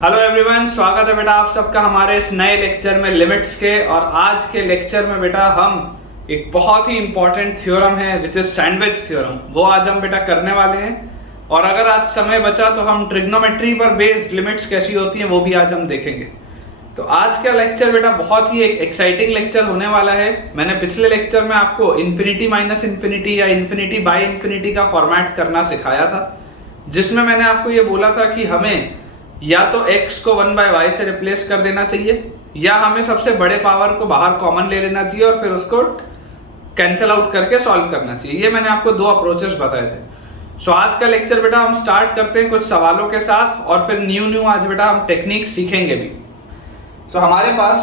Hello everyone, स्वागत है बेटा आप सबका हमारे इस नए लेक्चर में लिमिट्स के। और आज के लेक्चर में बेटा हम एक बहुत ही इंपॉर्टेंट थ्योरम है विच इज सैंडविच थ्योरम, वो आज हम बेटा करने वाले हैं। और अगर आज समय बचा तो हम ट्रिग्नोमेट्री पर बेस्ड लिमिट्स कैसी होती हैं वो भी आज हम देखेंगे। तो आज का लेक्चर बेटा बहुत ही एक एक्साइटिंग लेक्चर होने वाला है। मैंने पिछले लेक्चर में आपको इन्फिनिटी माइनस इन्फिनिटी या इन्फिनिटी बाय इन्फिनिटी का फॉर्मेट करना सिखाया था, जिसमें मैंने आपको ये बोला था कि हमें या तो x को 1/y से रिप्लेस कर देना चाहिए या हमें सबसे बड़े पावर को बाहर कॉमन ले लेना चाहिए और फिर उसको कैंसिल आउट करके सॉल्व करना चाहिए। ये मैंने आपको दो अप्रोचेस बताए थे। सो आज का लेक्चर बेटा हम स्टार्ट करते हैं कुछ सवालों के साथ और फिर न्यू आज बेटा हम टेक्निक सीखेंगे भी। सो हमारे पास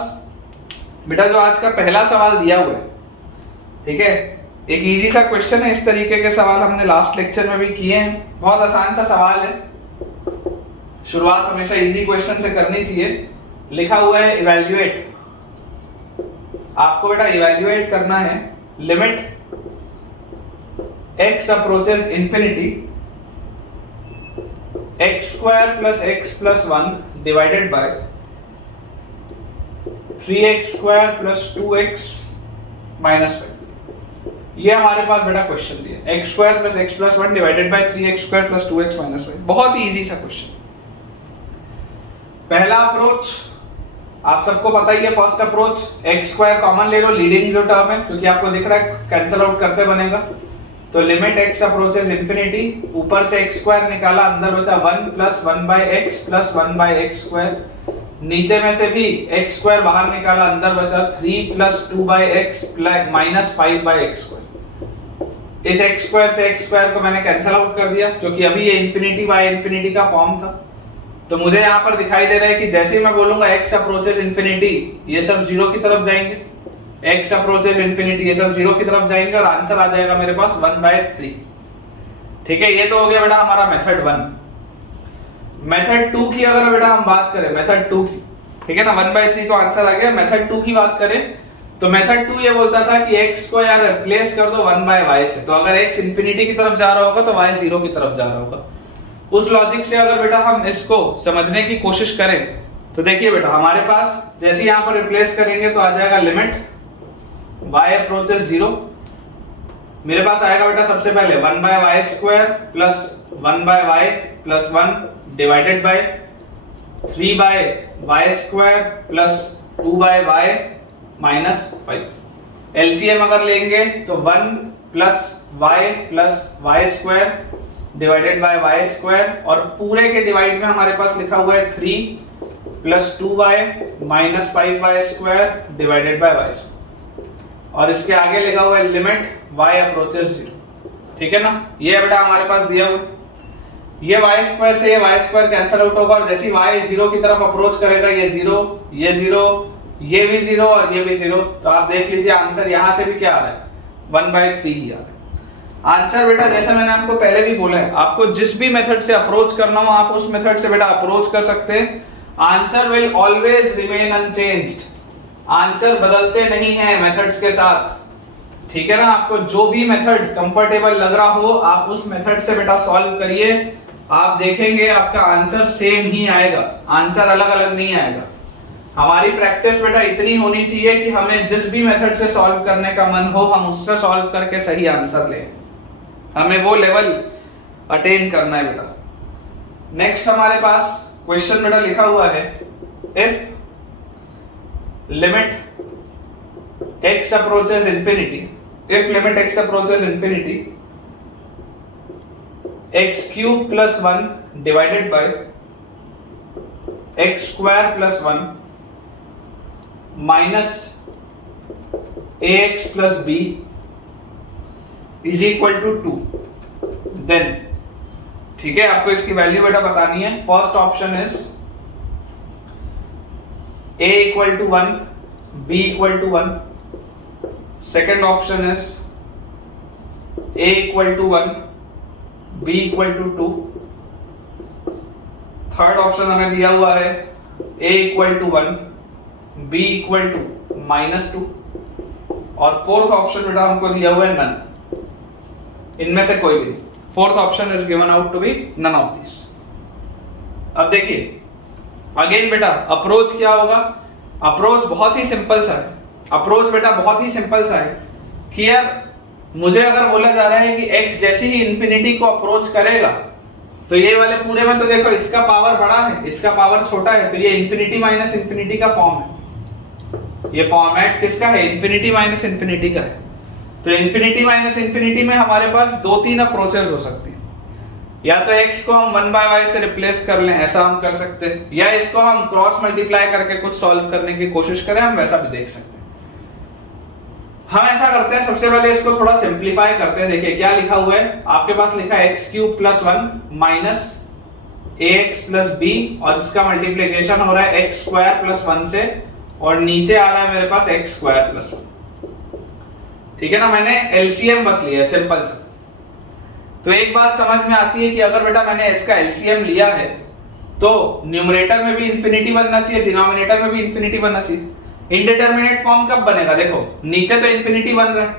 बेटा जो आज का पहला सवाल दिया हुआ है, ठीक है, एक इजी सा क्वेश्चन है। इस तरीके के सवाल हमने लास्ट लेक्चर में भी किए हैं। बहुत आसान सा सवाल है, शुरुआत हमेशा इजी क्वेश्चन से करनी चाहिए। लिखा हुआ है इवैल्यूएट, आपको बेटा इवैल्यूएट करना है limit x approaches infinity x² plus x plus 1 divided bye 3x² plus 2x minus 5। ये हमारे पास बेटा क्वेश्चन दिया x² plus x plus 1 divided bye 3x² plus 2x minus 5। बहुत ही इजी सा क्वेश्चन। पहला अप्रोच आप सबको पता ही है, फर्स्ट अप्रोच x² कॉमन ले लो, लीडिंग जो टर्म है, क्योंकि आपको दिख रहा है कैंसिल आउट करते बनेगा। तो लिमिट x अप्रोचेस इंफिनिटी, ऊपर से x² निकाला, अंदर बचा 1 प्लस 1/x प्लस 1/x²। नीचे में से भी x² बाहर निकाला, अंदर बचा 3 प्लस 2/x माइनस 5/x²। इस x² से x² को मैंने कैंसिल आउट कर दिया क्योंकि अभी ये इंफिनिटी बाय इंफिनिटी का फॉर्म था। तो मुझे यहाँ पर दिखाई दे रहा है कि जैसे ही मैं बोलूंगा x अप्रोचेस इंफिनिटी, ये सब 0 की तरफ जाएंगे, x अप्रोचेस इंफिनिटी, ये सब 0 की तरफ जाएंगे और आंसर आ जाएगा मेरे पास 1/3। ठीक है, ये तो हो गया बेटा हमारा मेथड 1। मेथड 2 की अगर बेटा हम बात करें, मेथड 2 की, ठीक है ना, 1/3 तो आंसर आ गया। मेथड 2 की बात करें तो मेथड 2 ये बोलता था कि x को यार रिप्लेस कर दो 1/y से। तो अगर x इंफिनिटी की तरफ जा रहा होगा तो y 0 की तरफ जा रहा होगा। उस लॉजिक से अगर बेटा हम इसको समझने की कोशिश करें तो देखिए बेटा हमारे पास जैसे यहां पर रिप्लेस करेंगे तो आ जाएगा लिमिट y अप्रोचेस 0। मेरे पास आएगा बेटा सबसे पहले 1/y² plus 1/y plus 1 divided bye 3/y² plus 2/y minus 5। LCM अगर लेंगे तो 1 plus y plus y² divided by y² और पूरे के डिवाइड में हमारे पास लिखा हुआ है 3 plus 2y minus 5y² divided by y। और इसके आगे लिखा हुआ है लिमिट y अप्रोचेस 0। ठीक है ना, ये बेटा हमारे पास दिया हुआ। ये y² से ये y² कैंसिल आउट होगा और जैसे y 0 की तरफ अप्रोच करेगा, ये 0, ये 0, ये भी 0 और ये भी 0। तो आप देख लीजिए आंसर यहां से भी क्या आ रहा है, 1/3 ही आ रहा है आंसर। बेटा जैसे मैंने आपको पहले भी बोला है, आपको जिस भी मेथड से अप्रोच करना हो आप उस मेथड से बेटा अप्रोच कर सकते हैं। Answer will always remain unchanged, answer बदलते नहीं हैं मेथड्स के साथ। ठीक है ना, आपको जो भी मेथड कंफर्टेबल लग रहा हो आप उस मेथड से बेटा सॉल्व करिए, आप देखेंगे आपका आंसर सेम ही आएगा, आंसर अलग अलग नहीं आएगा। हमारी प्रैक्टिस बेटा इतनी होनी चाहिए कि हमें जिस भी मेथड से सॉल्व करने का मन हो हम उससे सॉल्व करके सही आंसर लें, हमें वो लेवल अटेन करना है बेटा। नेक्स्ट हमारे पास क्वेश्चन बेटा लिखा हुआ है, if limit x approaches infinity, if limit x approaches infinity x³ plus 1 divided by x² plus 1 minus ax plus b is equal to 2, then ठीक है, आपको इसकी वैल्यू बेटा बतानी है। First option is a equal to 1, b equal to 1। Second option is a equal to 1, b equal to 2। Third option हमें दिया हुआ है a equal to 1, b equal to minus 2 और फोर्थ ऑप्शन बेटा हमको दिया हुआ है नन, इनमें से कोई भी नहीं। Fourth option is given out to be none of this. अब देखिए अगेन बेटा अप्रोच क्या होगा, अप्रोच बहुत ही सिंपल सा है, अप्रोच बेटा बहुत ही सिंपल सा है कि यार मुझे अगर बोला जा रहा है कि x जैसे ही इंफिनिटी को अप्रोच करेगा तो ये वाले पूरे में तो देखो इसका पावर बड़ा है इसका पावर छोटा है, तो ये इंफिनिटी माइनस इंफिनिटी का फॉर्म है, ये फॉर्मेट किसका है, इंफिनिटी माइनस इंफिनिटी का है। तो इंफिनिटी माइनस इंफिनिटी में हमारे पास 2-3 अप्रोचेस हो सकती हैं, या तो x को हम 1/y से रिप्लेस कर लें, ऐसा हम कर सकते हैं, या इसको हम क्रॉस मल्टीप्लाई करके कुछ सॉल्व करने की कोशिश करें, हम वैसा भी देख सकते हैं। हम ऐसा करते हैं, सबसे पहले इसको थोड़ा सिंप्लीफाई करते हैं। देखिए क्या लिखा हुआ है, आपके पास लिखा है x³ + 1 माइनस ax + b और इसका मल्टीप्लिकेशन हो रहा है x² + 1 से, और नीचे आ रहा है मेरे पास x² + 1। ठीक है ना, मैंने एलसीएम बस लिया है सिंपल सा। तो एक बात समझ में आती है कि अगर बेटा मैंने इसका एलसीएम लिया है तो न्यूमरेटर में भी इंफिनिटी बनना चाहिए, डिनोमिनेटर में भी इंफिनिटी बनना चाहिए। इंडिटरमिनेट फॉर्म कब बनेगा, देखो नीचे तो इंफिनिटी बन रहा है,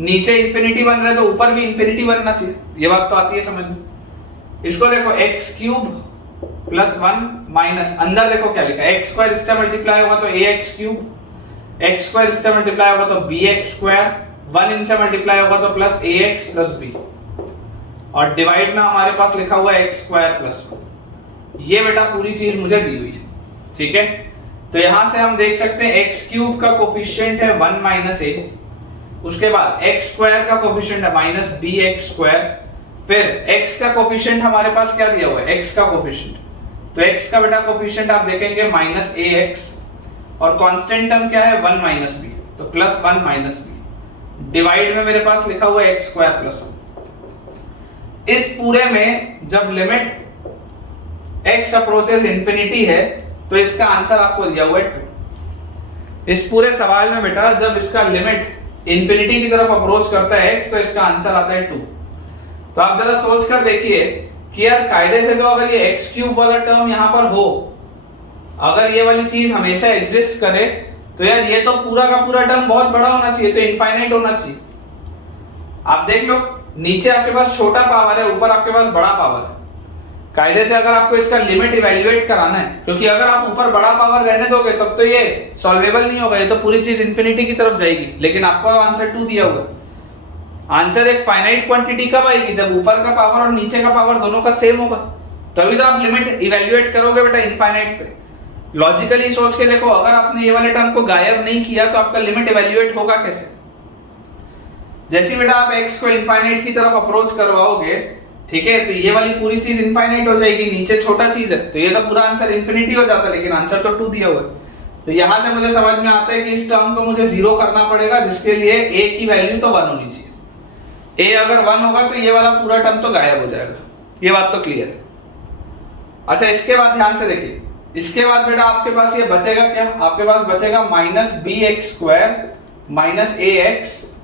नीचे इंफिनिटी बन रहा है तो ऊपर भी इंफिनिटी बनना चाहिए, ये बात तो आती है समझ में। इसको देखो x³ + 1 माइनस, अंदर देखो क्या लिखा है, x² इससे मल्टीप्लाई होगा तो ax³, x² इससे मल्टीप्लाई होगा तो bx², 1 इनसे मल्टीप्लाई होगा तो प्लस ax + b, और डिवाइड में हमारे पास लिखा हुआ है x² + 1। ये बेटा पूरी चीज मुझे दी हुई है, ठीक है। तो यहां से हम देख सकते हैं x³ का कोफिशिएंट है 1 - a, उसके बाद x² का कोफिशिएंट है -bx², फिर x का कोफिशिएंट हमारे पास क्या दिया हुआ है, x का कोफिशिएंट, तो x का बेटा कोफिशिएंट आप देखेंगे -ax, और कांस्टेंट टर्म क्या है 1 - b, तो +1 - b, डिवाइड में मेरे पास लिखा हुआ है x² + 1। इस पूरे में जब लिमिट x अप्रोचेस इंफिनिटी है तो इसका आंसर आपको दिया हुआ है 2। इस पूरे सवाल में बेटा जब इसका लिमिट इंफिनिटी की तरफ अप्रोच करता है x तो इसका आंसर आता है 2। तो आप जरा सोच कर देखिए कि यार कायदे से तो अगर ये x³ वाला टर्म यहां पर हो, अगर ये वाली चीज हमेशा एग्जिस्ट करे तो यार ये तो पूरा का पूरा टर्म बहुत बड़ा होना चाहिए, तो इनफाइनाइट होना चाहिए। आप देख लो नीचे आपके पास छोटा पावर है, ऊपर आपके पास बड़ा पावर है। कायदे से अगर आपको इसका लिमिट इवैल्यूएट कराना है, क्योंकि अगर आप ऊपर बड़ा पावर रहने दोगे तब तो ये सॉल्वेबल नहीं होगा, ये तो पूरी चीज इंफिनिटी की तरफ जाएगी, लेकिन आपको आंसर 2 दिया हुआ है। आंसर एक फाइनाइट क्वांटिटी कब आएगी, जब ऊपर का पावर और नीचे का पावर दोनों का सेम होगा, तभी तो आप लिमिट इवैल्यूएट करोगे बेटा इनफाइनाइट पे। लॉजिकली सोच के देखो, अगर आपने ये वाले टर्म को गायब नहीं किया तो आपका लिमिट इवैल्यूएट होगा कैसे। जैसे बेटा आप x को इनफाइनाइट की तरफ अप्रोच करवाओगे, ठीक है, तो ये वाली पूरी चीज इनफाइनाइट हो जाएगी, नीचे छोटा चीज है तो ये तो पूरा आंसर इंफिनिटी हो जाता, लेकिन आंसर तो 2 दिया हुआ है। तो यहां से मुझे समझ में आता है कि इस टर्म को मुझे 0 करना पड़ेगा, जिसके लिए a की वैल्यू तो 1 होनी चाहिए। a अगर 1 होगा तो ये वाला पूरा टर्म तो गायब हो जाएगा, ये बात तो क्लियर है। अच्छा इसके बाद ध्यान से देखिए, इसके बाद बेटा आपके पास ये बचेगा क्या, आपके पास बचेगा -bx² -ax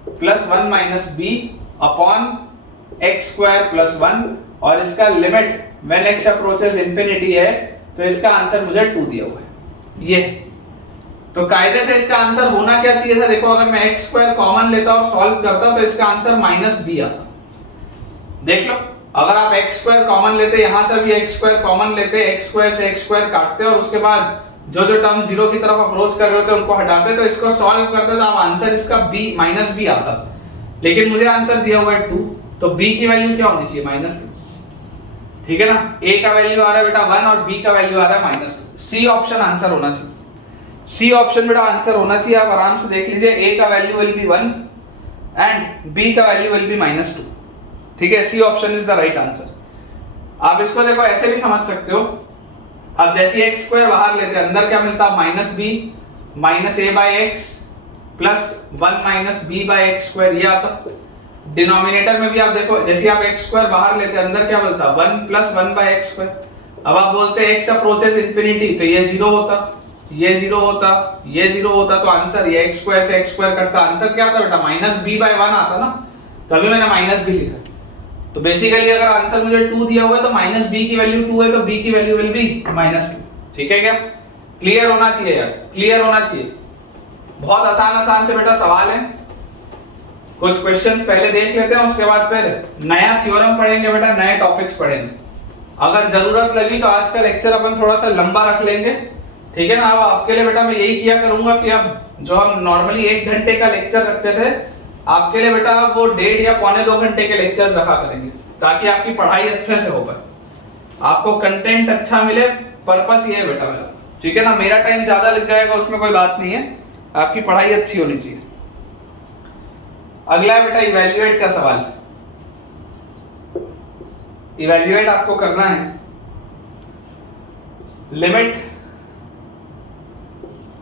+ 1 - b upon x² + 1, और इसका limit when x approaches infinity है तो इसका आंसर मुझे 2 दिया हुआ है ये। तो कायदे से इसका आंसर होना क्या चाहिए था, देखो अगर मैं x² कॉमन लेता और सॉल्व करता तो इसका आंसर -b आता। देख लो, अगर आप x² कॉमन लेते, यहां से भी x² कॉमन लेते, x² से x² काटते और उसके बाद जो जो टर्म 0 की तरफ अप्रोच कर रहे होते उनको हटाते, तो इसको सॉल्व करते तो आप आंसर इसका -b आता। लेकिन मुझे आंसर दिया हुआ है 2, तो b की वैल्यू क्या होनी चाहिए, -2, ठीक है ना। a का वैल्यू आ रहा है बेटा 1 और b का वैल्यू आ रहा है -2। सी ऑप्शन आंसर होना चाहिए, सी ऑप्शन बेटा आंसर होना चाहिए। आप आराम से देख लीजिए, a का value will be 1 and b का वैल्यू विल बी -2, ठीक है। C option is the right answer. आप इसको देखो ऐसे भी समझ सकते हो, अब जैसे x² बाहर लेते हैं, अंदर क्या मिलता है -b -a/x + 1 - b/x², ये आता। डिनोमिनेटर में भी आप देखो, जैसे आप x² बाहर लेते हैं, अंदर क्या मिलता 1 + 1/x²। अब आप बोलते हैं x अप्रोचेस इंफिनिटी, तो ये 0 होता, ये 0 होता, ये 0 होता, तो आंसर ये x² से x² कटता, आंसर क्या आता बेटा -b/1 आता ना, तभी मैंने -b लिखा। तो बेसिकली अगर आंसर मुझे 2 दिया हुआ है तो -b की वैल्यू 2 है, तो b की वैल्यू विल बी -2, ठीक है क्या। क्लियर होना चाहिए यार, क्लियर होना चाहिए। बहुत आसान से बेटा सवाल है, कुछ क्वेश्चंस पहले देख लेते हैं, उसके बाद फिर नया थ्योरम पढ़ेंगे बेटा, नए टॉपिक्स पढ़ेंगे। अगर जरूरत लगी तो आज का लेक्चर अपन थोड़ा सा लंबा रख लेंगे, ठीक है ना। अब आपके लिए बेटा मैं यही किया करूंगा कि अब जो हम नॉर्मली 1 घंटे का लेक्चर रखते थे, आपके लिए बेटा वो 1.5 या 1.25 घंटे के लेक्चर रखा करेंगे, ताकि आपकी पढ़ाई अच्छे से हो पाए, आपको कंटेंट अच्छा मिले। पर्पस ये है बेटा मेरा, ठीक है ना। मेरा टाइम ज्यादा लग जाएगा उसमें कोई बात नहीं है, आपकी पढ़ाई अच्छी होनी चाहिए। अगला है बेटा इवैल्यूएट का सवाल। इवैल्यूएट आपको करना है लिमिट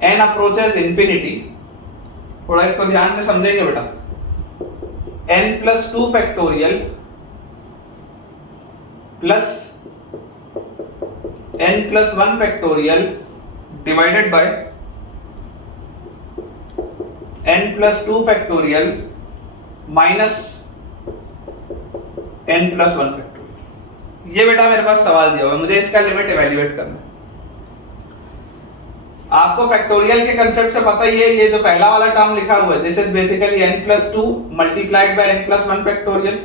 n अप्रोचेस इंफिनिटी। थोड़ा इसको ध्यान से समझेंगे बेटा। n+2 factorial plus n+1 factorial divided by n+2 factorial minus n+1 factorial. ये बेटा मेरे पास सवाल दिया हुआ है, मुझे इसका लिमिट इवैल्यूएट करना है। आपको फैक्टोरियल के कंसेप्ट से पता ही है, ये जो पहला वाला टर्म लिखा हुआ है this is basically n+2 multiplied by n+1 factorial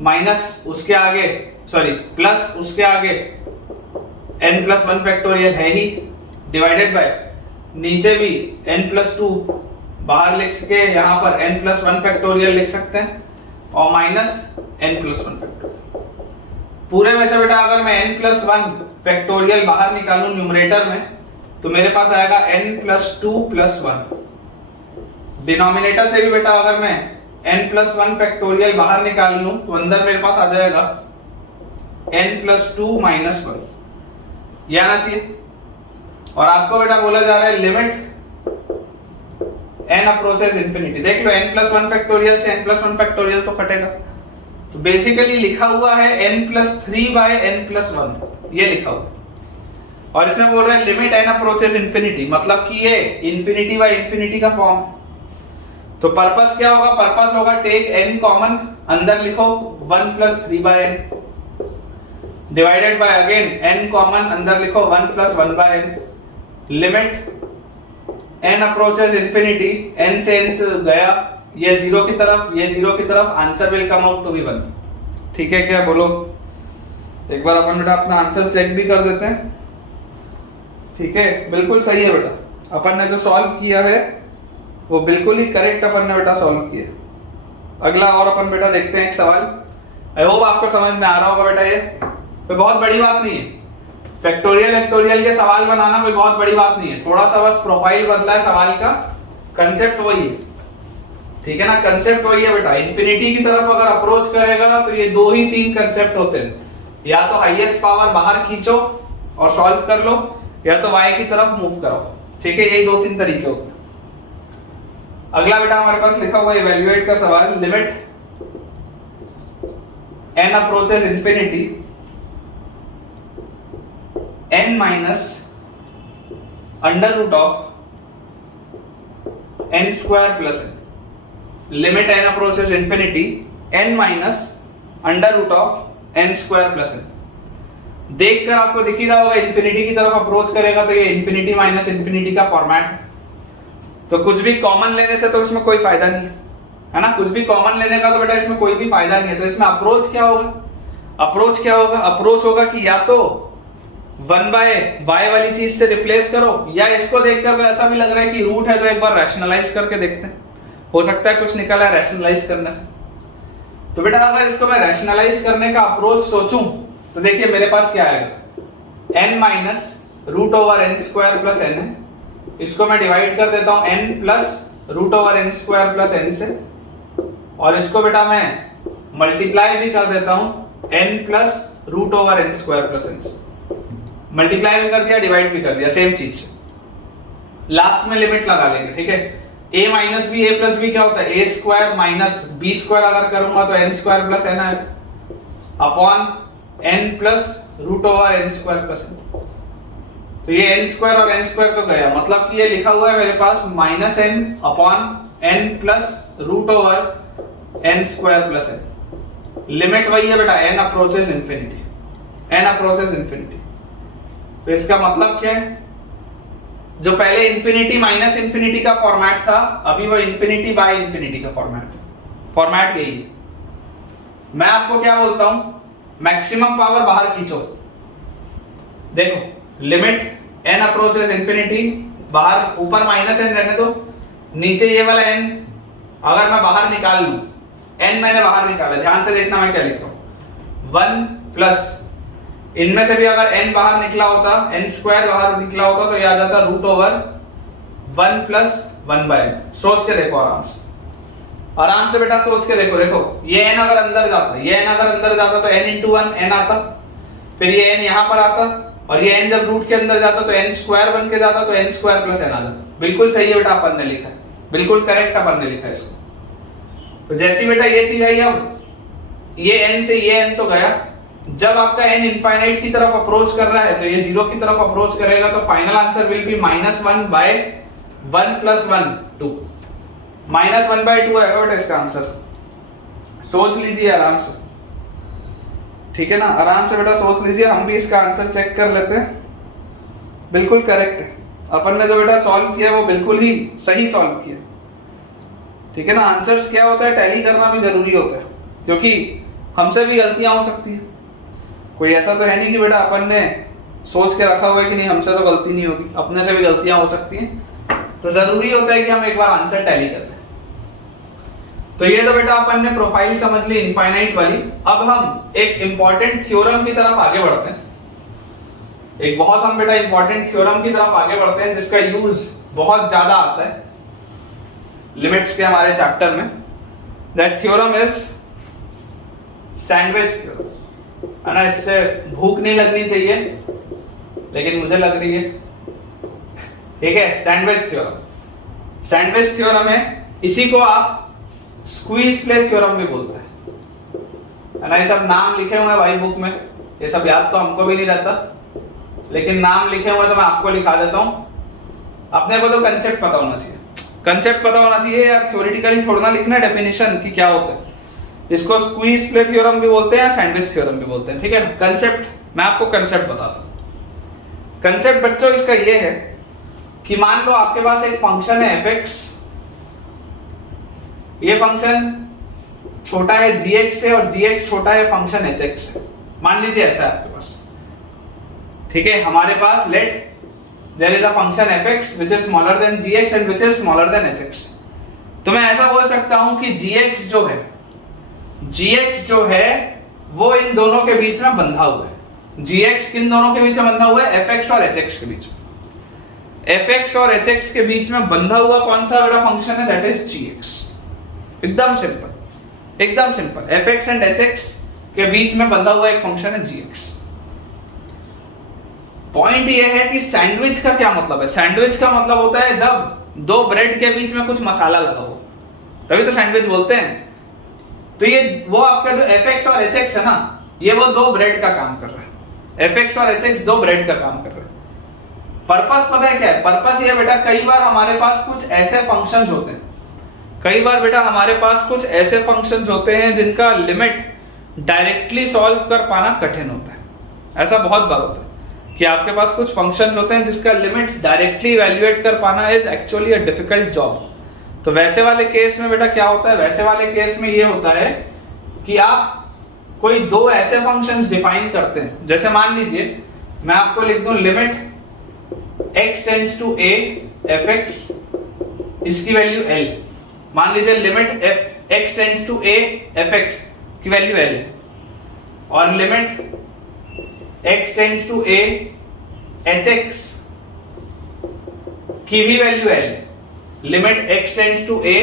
minus उसके आगे सॉरी प्लस उसके आगे n+1 फैक्टोरियल है ही, डिवाइडेड बाय नीचे भी n+2 बाहर लिख के यहां पर n+1 फैक्टोरियल लिख सकते हैं और माइनस n+1 फैक्टोरियल। पूरे में से बेटा अगर मैं n+1 फैक्टोरियल बाहर निकालूं न्यूमरेटर में तो मेरे पास आएगा n+2+1। डिनोमिनेटर से भी बेटा अगर मैं n+1 फैक्टोरियल बाहर निकाल लूं तो अंदर मेरे पास आ जाएगा n+2 - 1, ये आना चाहिए। और आपको बेटा बोला जा रहा है लिमिट n अप्रोचेस इंफिनिटी। देख लो n+1 फैक्टोरियल से n+1 फैक्टोरियल तो कटेगा, तो बेसिकली लिखा हुआ है n+3/n+1, ये लिखा हुआ। और इसमें बोल रहा है लिमिट n अप्रोचेस इंफिनिटी, मतलब कि ये इंफिनिटी बाय इंफिनिटी का फॉर्म है। तो पर्पस क्या होगा? पर्पस होगा टेक n कॉमन, अंदर लिखो 1+3/n divided by again n common, अंदर लिखो 1+1/n। Limit n approaches infinity, n से n से गया, ये 0 की तरफ, ये 0 की तरफ, answer will come out to be 1। ठीक है क्या? बोलो एक बार अपन बेटा अपना आंसर चेक भी कर देते हैं। ठीक है, बिल्कुल सही है बेटा, अपन ने जो सॉल्व किया है वो बिल्कुल ही करेक्ट अपन ने बेटा सॉल्व किया। अगला और अपन बेटा देखते हैं एक सवाल। आई होप आपको समझ में आ रहा होगा बेटा, ये कोई बहुत बड़ी बात नहीं है। फैक्टोरियल वेक्टोरियल के सवाल बनाना कोई बहुत बड़ी बात नहीं है, थोड़ा सा बस प्रोफाइल बदला है सवाल का, कंसेप्ट वही है। ठीक है ना, कंसेप्ट वही है बेटा। इंफिनिटी की तरफ अगर अप्रोच करेगा तो ये 2 ही 3 कंसेप्ट होते हैं, या तो हाईएस्ट पावर बाहर खींचो और सॉल्व कर लो, या तो y की तरफ मूव करो। ठीक है, यही 2-3 तरीके होते हैं। अगला बेटा हमारे पास लिखा हुआ है इवैल्यूएट का सवाल। Limit n approaches infinity n minus under root of n square plus n। Limit n approaches infinity n minus under root of n square plus n। देखकर आपको दिख ही रहा होगा इंफिनिटी की तरफ अप्रोच करेगा तो ये इंफिनिटी माइनस इंफिनिटी का फॉर्मेट है। तो कुछ भी कॉमन लेने से तो इसमें कोई फायदा नहीं है ना, कुछ भी कॉमन लेने का तो बेटा इसमें कोई भी फायदा नहीं है। तो इसमें अप्रोच क्या होगा? अप्रोच क्या होगा? अप्रोच होगा कि या तो 1/y वाली चीज से रिप्लेस करो, या इसको देखकर तो ऐसा भी लग रहा है कि रूट है तो एक बार रैशनलाइज करके देखते हैं, हो सकता है कुछ निकला है रैशनलाइज करने से। तो बेटा अगर इसको मैं रैशनलाइज करने का अप्रोच सोचूं तो देखिए मेरे पास क्या आएगा, n minus root over n square plus n है, इसको मैं डिवाइड कर देता हूं n plus root over n square plus n से, और इसको बेटा मैं मल्टीप्लाई भी कर देता हूं n plus root over n square plus n से। मल्टीप्लाई भी कर दिया, डिवाइड भी कर दिया, सेम चीज से। लास्ट में लिमिट लगा लेंगे। ठीक है, a minus b, a plus b क्या होता है? a square minus b square अगर करूंगा तो n स्क्वायर प्लस n आएगा upon n plus root over n square plus n। तो ये n स्क्वायर और n स्क्वायर तो गया, मतलब कि ये लिखा हुआ है मेरे पास minus n upon n plus root over n square plus n। Limit वही है बेटा, n approaches infinity, n approaches infinity. तो इसका मतलब क्या है? जो पहले इंफिनिटी माइनस इंफिनिटी का फॉर्मेट था, अभी वो इंफिनिटी बाय इंफिनिटी का फॉर्मेट यही है। मैं आपको क्या बोलता हूं, मैक्सिमम पावर बाहर खींचो, देखो लिमिट n अप्रोचेस इंफिनिटी, बाहर ऊपर माइनस n रहने दो, नीचे ये वाला n अगर मैं बाहर निकाल लूं, n मैंने बाहर निकाला, ध्यान से देखना मैं क्या लिख रहा हूं, 1 प्लस इनमें से भी अगर n बाहर निकला होता, n स्क्वायर बाहर निकला होता तो ये आ जाता root over 1 plus 1 by n। सोच के देखो आराम से बेटा सोच के देखो, देखो ये n अगर अंदर जाता, ये n अगर अंदर जाता तो n इंटू 1 n आता, फिर ये n यहां पर आता, और ये n जब रूट के अंदर जाता तो n स्क्वायर बन के जाता, तो n स्क्वायर प्लस n आ जाता। बिल्कुल सही है बेटा, अपन ने लिखा है, बिल्कुल करेक्ट अपन ने लिखा है इसको। तो जैसी बेटा ये चीज आई, अब ये n से ये n तो गया, जब आपका n इनफाइनाइट की तरफ अप्रोच कर रहा है तो ये 0 की तरफ अप्रोच करेगा, तो final answer will be -1 by 1 plus 1 2, -1 by 2 है बेटा इसका आंसर। सोच लीजिए आराम से, ठीक है ना, आराम से बेटा सोच लीजिए, हम भी इसका आंसर चेक कर लेते हैं। बिल्कुल करेक्ट है, अपन ने जो बेटा सॉल्व किया वो बिल्कुल ही सही सॉल्व किया, ठीक है ना। आंसर्स क्या होता है, टैली करना भी जरूरी होता है, क्योंकि हमसे भी गलतियां हो सकती है। कोई ऐसा तो है नहीं कि बेटा अपन ने सोच के रखा हुआ है कि नहीं हमसे तो गलती नहीं होगी, अपने से भी गलतियां हो सकती हैं, तो जरूरी होता है कि हम एक बार आंसर टैली कर लें। तो ये तो बेटा अपन ने प्रोफाइल समझ ली इनफाइनाइट वाली। अब हम एक इंपॉर्टेंट थ्योरम की तरफ आगे बढ़ते हैं, एक बहुत हम बेटा इंपॉर्टेंट थ्योरम की तरफ आगे बढ़ते हैं जिसका यूज बहुत ज्यादा आता है लिमिट्स के हमारे चैप्टर में। That theorem is sandwich theorem, है ना। इससे भूख नहीं लगनी चाहिए लेकिन मुझे लग रही है, ठीक है। सैंडविच थ्योरम, सैंडविच थ्योरम है, इसी को आप स्क्वीज प्ले थ्योरम भी बोलते हैं, है ना। ये सब नाम लिखे हुए हैं भाई बुक में, ये सब याद तो हमको भी नहीं रहता, लेकिन नाम लिखे हुए तो मैं आपको लिखा देता हूं। अपने को तो कंसेप्ट पता होना चाहिए, कंसेप्ट पता होना चाहिए यार, थ्योरेटिकली थोड़ा ना लिखना है डेफिनेशन की क्या होता है। इसको स्क्वीज प्ले थ्योरम भी बोलते हैं, सैंडविच थ्योरम भी बोलते हैं, ठीक है। कंसेप्ट मैं आपको कंसेप्ट बताता हूं। कंसेप्ट बच्चों इसका ये है कि मान लो आपके पास एक फंक्शन है fx, ये फंक्शन छोटा है gx से और gx छोटा है फंक्शन hx से, मान लीजिए ऐसा है आपके पास, ठीक है। हमारे पास let there is a function fx which is smaller than gx and which is smaller than hx। तो मैं ऐसा बोल सकता हूं कि gx जो है वो इन दोनों के बीच में बंधा हुआ है। gx किन दोनों के बीच में बंधा हुआ है, fx और hx के बीच में। fx और hx के बीच में बंधा हुआ कौन सा बड़ा फंक्शन है, दैट इज gx। एकदम सिंपल, एकदम सिंपल, fx एंड hx के बीच में बंधा हुआ एक फंक्शन है gx। पॉइंट ये है कि सैंडविच का क्या मतलब है। सैंडविच का मतलब होता है जब दो ब्रेड के बीच में कुछ मसाला लगा हो, तभी तो सैंडविच बोलते हैं। तो ये वो आपका जो fx और hx है ना, ये वो दो ब्रेड का काम कर रहा है। fx और hx दो ब्रेड का काम कर रहे हैं। पर्पस पता है क्या है, पर्पस ये बेटा, कई बार हमारे पास कुछ ऐसे फंक्शंस होते हैं, कई बार बेटा हमारे पास कुछ ऐसे फंक्शंस होते हैं जिनका लिमिट डायरेक्टली सॉल्व कर पाना कठिन होता है। ऐसा बहुत बार होता है कि आपके पास कुछ फंक्शंस होते हैं जिसका लिमिट डायरेक्टली इवैल्यूएट कर पाना is actually a difficult job. तो वैसे वाले केस में बेटा क्या होता है, वैसे वाले केस में ये होता है कि आप कोई दो ऐसे फंक्शंस डिफाइन करते हैं, जैसे मान लीजिए मैं आपको लिख दूं limit x tends to a fx, इसकी वैल्यू l। मान लीजिए limit x tends to a fx की वैल्यू l, और limit x tends to a hx की भी value l, limit x tends to a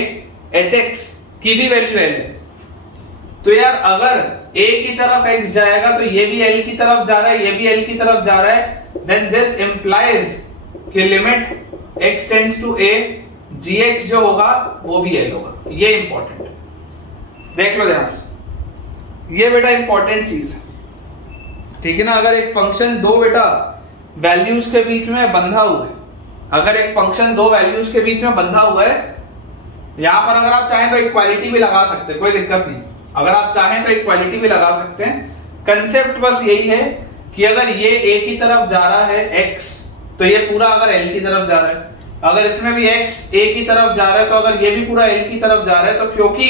hx की भी वैल्यू l है। तो यार अगर a की तरफ x जाएगा तो ये भी l की तरफ जा रहा है, ये भी l की तरफ जा रहा है, then this implies कि limit x tends to a gx जो होगा वो भी l होगा। ये इंपॉर्टेंट, देख लो ध्यान से, ये बेटा इंपॉर्टेंट चीज है, ठीक है ना। अगर एक फंक्शन दो बेटा वैल्यूज के बीच में बंधा हुआ है, अगर एक फंक्शन दो वैल्यूज के बीच में बंधा हुआ है, यहां पर अगर आप चाहें तो इक्वालिटी भी लगा सकते हैं, कोई दिक्कत नहीं। अगर आप चाहें तो इक्वालिटी भी लगा सकते हैं। कंसेप्ट बस यही है कि अगर ये a की तरफ जा रहा है x, तो ये पूरा अगर l की तरफ जा रहा है, अगर इसमें भी x a की तरफ जा रहा है तो अगर ये भी पूरा l की तरफ जा रहा है, तो क्योंकि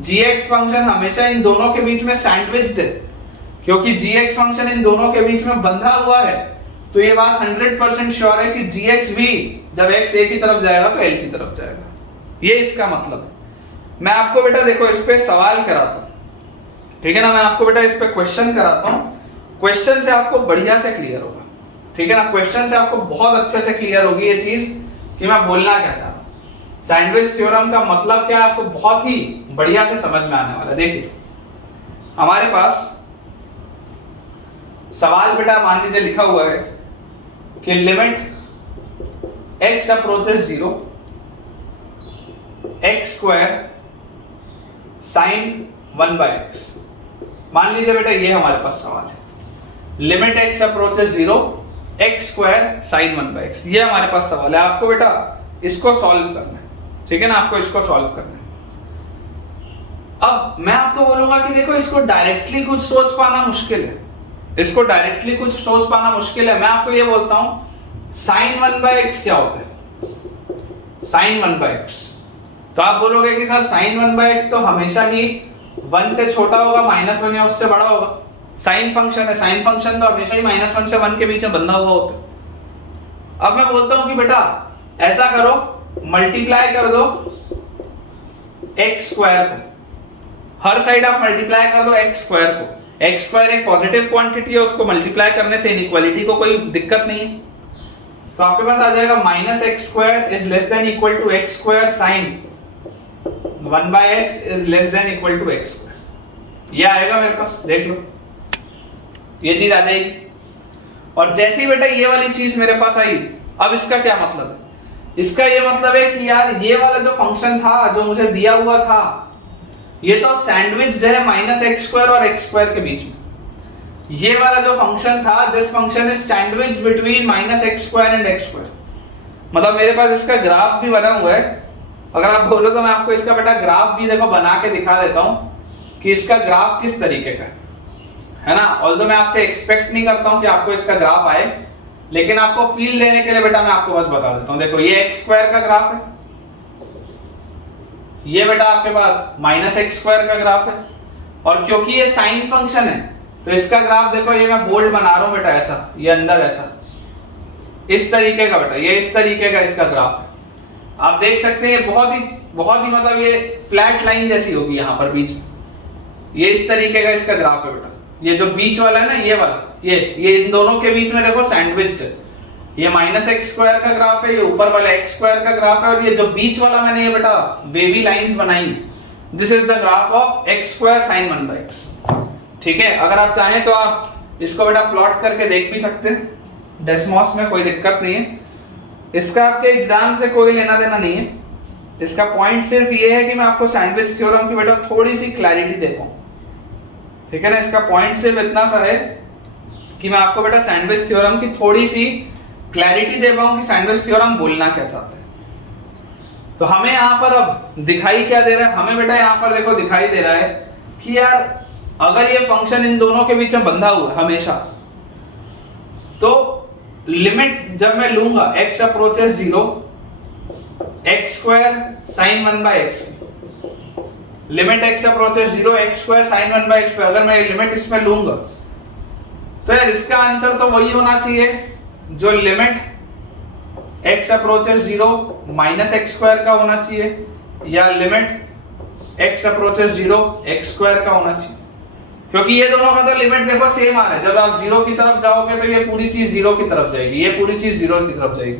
gx फंक्शन हमेशा इन दोनों के बीच में सैंडविच्ड है, क्योंकि gx फंक्शन इन दोनों के बीच में बंधा हुआ है, तो ये बात 100% श्योर है कि gx भी जब x a की तरफ जाएगा तो l की तरफ जाएगा। ये इसका मतलब है। मैं आपको बेटा देखो इस पे सवाल कराता हूं, ठीक है ना, मैं आपको बेटा इस पे क्वेश्चन कराता हूं, क्वेश्चन से आपको बढ़िया से क्लियर होगा, ठीक है ना, क्वेश्चन से आपको बहुत अच्छे से क्लियर होगी ये चीज कि मैं बोलना क्या चाह रहा हूं। सैंडविच थ्योरम का मतलब क्या है आपको बहुत ही बढ़िया से समझ में आने वाला है। देखिए हमारे पास सवाल बेटा मान लीजिए लिखा हुआ है कि limit x approaches 0 x square sine 1/x। मान लीजिए बेटा ये हमारे पास सवाल है, limit x approaches 0 x square sine 1/x, ये हमारे पास सवाल है। आपको बेटा इसको सॉल्व करना है, ठीक है ना, आपको इसको सॉल्व करना है। अब मैं आपको बोलूंगा कि देखो इसको डायरेक्टली कुछ सोच पाना मुश्किल है, इसको डायरेक्टली कुछ सोच पाना मुश्किल है। मैं आपको ये बोलता हूं साइन 1/x क्या होता है, साइन 1/x। तो आप बोलोगे कि सर साइन 1/x तो हमेशा ही 1 से छोटा होगा, -1 या उससे बड़ा होगा। साइन फंक्शन है, साइन फंक्शन तो हमेशा ही -1 से 1 के बीच में बंधा हुआ होता है। अब मैं बोलता हूं कि बेटा ऐसा करो, मल्टीप्लाई कर दो x स्क्वायर को, हर साइड आप मल्टीप्लाई कर दो x स्क्वायर को। x स्क्वायर एक पॉजिटिव क्वांटिटी है, उसको मल्टीप्लाई करने से इनइक्वालिटी को कोई दिक्कत नहीं है। तो आपके पास आ जाएगा -x square is less than equal to x square sine 1/x is less than equal to x square. ये आएगा मेरे पास, देख लो ये चीज आ जाएगी। और जैसे ही बेटा ये वाली चीज मेरे पास आई, अब इसका क्या मतलब है, इसका ये मतलब है कि यार ये वाला जो फंक्शन था जो मुझे दिया हुआ था, ये तो सैंडविच्ड है -x स्क्वायर और x स्क्वायर के बीच में। ये वाला जो फंक्शन था, this function is sandwiched between -x square and x square. मतलब मेरे पास इसका ग्राफ भी बना हुआ है, अगर आप बोलो तो मैं आपको इसका बेटा ग्राफ भी देखो बना के दिखा देता हूं कि इसका ग्राफ किस तरीके का है ना। ऑल्दो मैं आपसे एक्सपेक्ट नहीं करता हूं कि आपको इसका ग्राफ आए, लेकिन आपको फील देने के लिए बेटा मैं आपको बस बता देता हूं। देखो ये x स्क्वायर का ग्राफ है, ये बेटा आपके पास -x स्क्वायर का ग्राफ है, और क्योंकि ये साइन फंक्शन है तो इसका ग्राफ देखो, ये मैं बोल्ड बना रहा हूं बेटा, ऐसा ये अंदर ऐसा इस तरीके का बेटा, ये इस तरीके का इसका ग्राफ है। आप देख सकते हैं ये बहुत ही मतलब ये फ्लैट लाइन जैसी होगी यहाँ पर बीच में, ये इस तरीके का इसका ग्राफ है बेटा। ये जो बीच वाला है ना, ये वाला, ये इन दोनों के बीच में देखो सैंडविच्ड है। ये -x स्क्वायर का ग्राफ है, ये ऊपर वाला x स्क्वायर का ग्राफ है, और ये जो बीच वाला मैंने ये बेटा वेवी लाइंस बनाई, this is the graph of x square sine 1/x। ठीक है, अगर आप चाहें तो आप इसको बेटा प्लॉट करके देख भी सकते हैं डेस्मॉस में, कोई दिक्कत नहीं है। इसका आपके एग्जाम से कोई लेना देना नहीं है, इसका पॉइंट सिर्फ ये है कि मैं आपको सैंडविच थ्योरम की बेटा थोड़ी सी क्लैरिटी दे पाऊं, ठीक है ना। इसका पॉइंट सिर्फ इतना सा है कि मैं आपको बेटा सैंडविच थ्योरम की थोड़ी सी क्लैरिटी दे पाऊं कि सैंडविच थ्योरम बोलना क्या चाहते हैं। तो हमें यहाँ पर अब दिखाई क्या दे रहा है, हमें बेटा यहाँ पर देखो दिखाई दे रहा है कि यार अगर ये फंक्शन इन दोनों के बीच में बंधा हुआ है हमेशा, तो लिमिट जब मैं लूंगा x approaches 0 x square sine 1/x, limit x approaches 0 x square sine 1/x पे अगर मैं लिमिट इसमें लूंगा, तो यार इसका आंसर तो वही होना चाहिए जो limit x approaches 0 -x square का होना चाहिए, या limit x approaches 0 x square का होना चाहिए। क्योंकि ये दोनों का तो लिमिट देखो सेम आ रहा है, जब आप 0 की तरफ जाओगे तो ये पूरी चीज 0 की तरफ जाएगी, ये पूरी चीज 0 की तरफ जाएगी।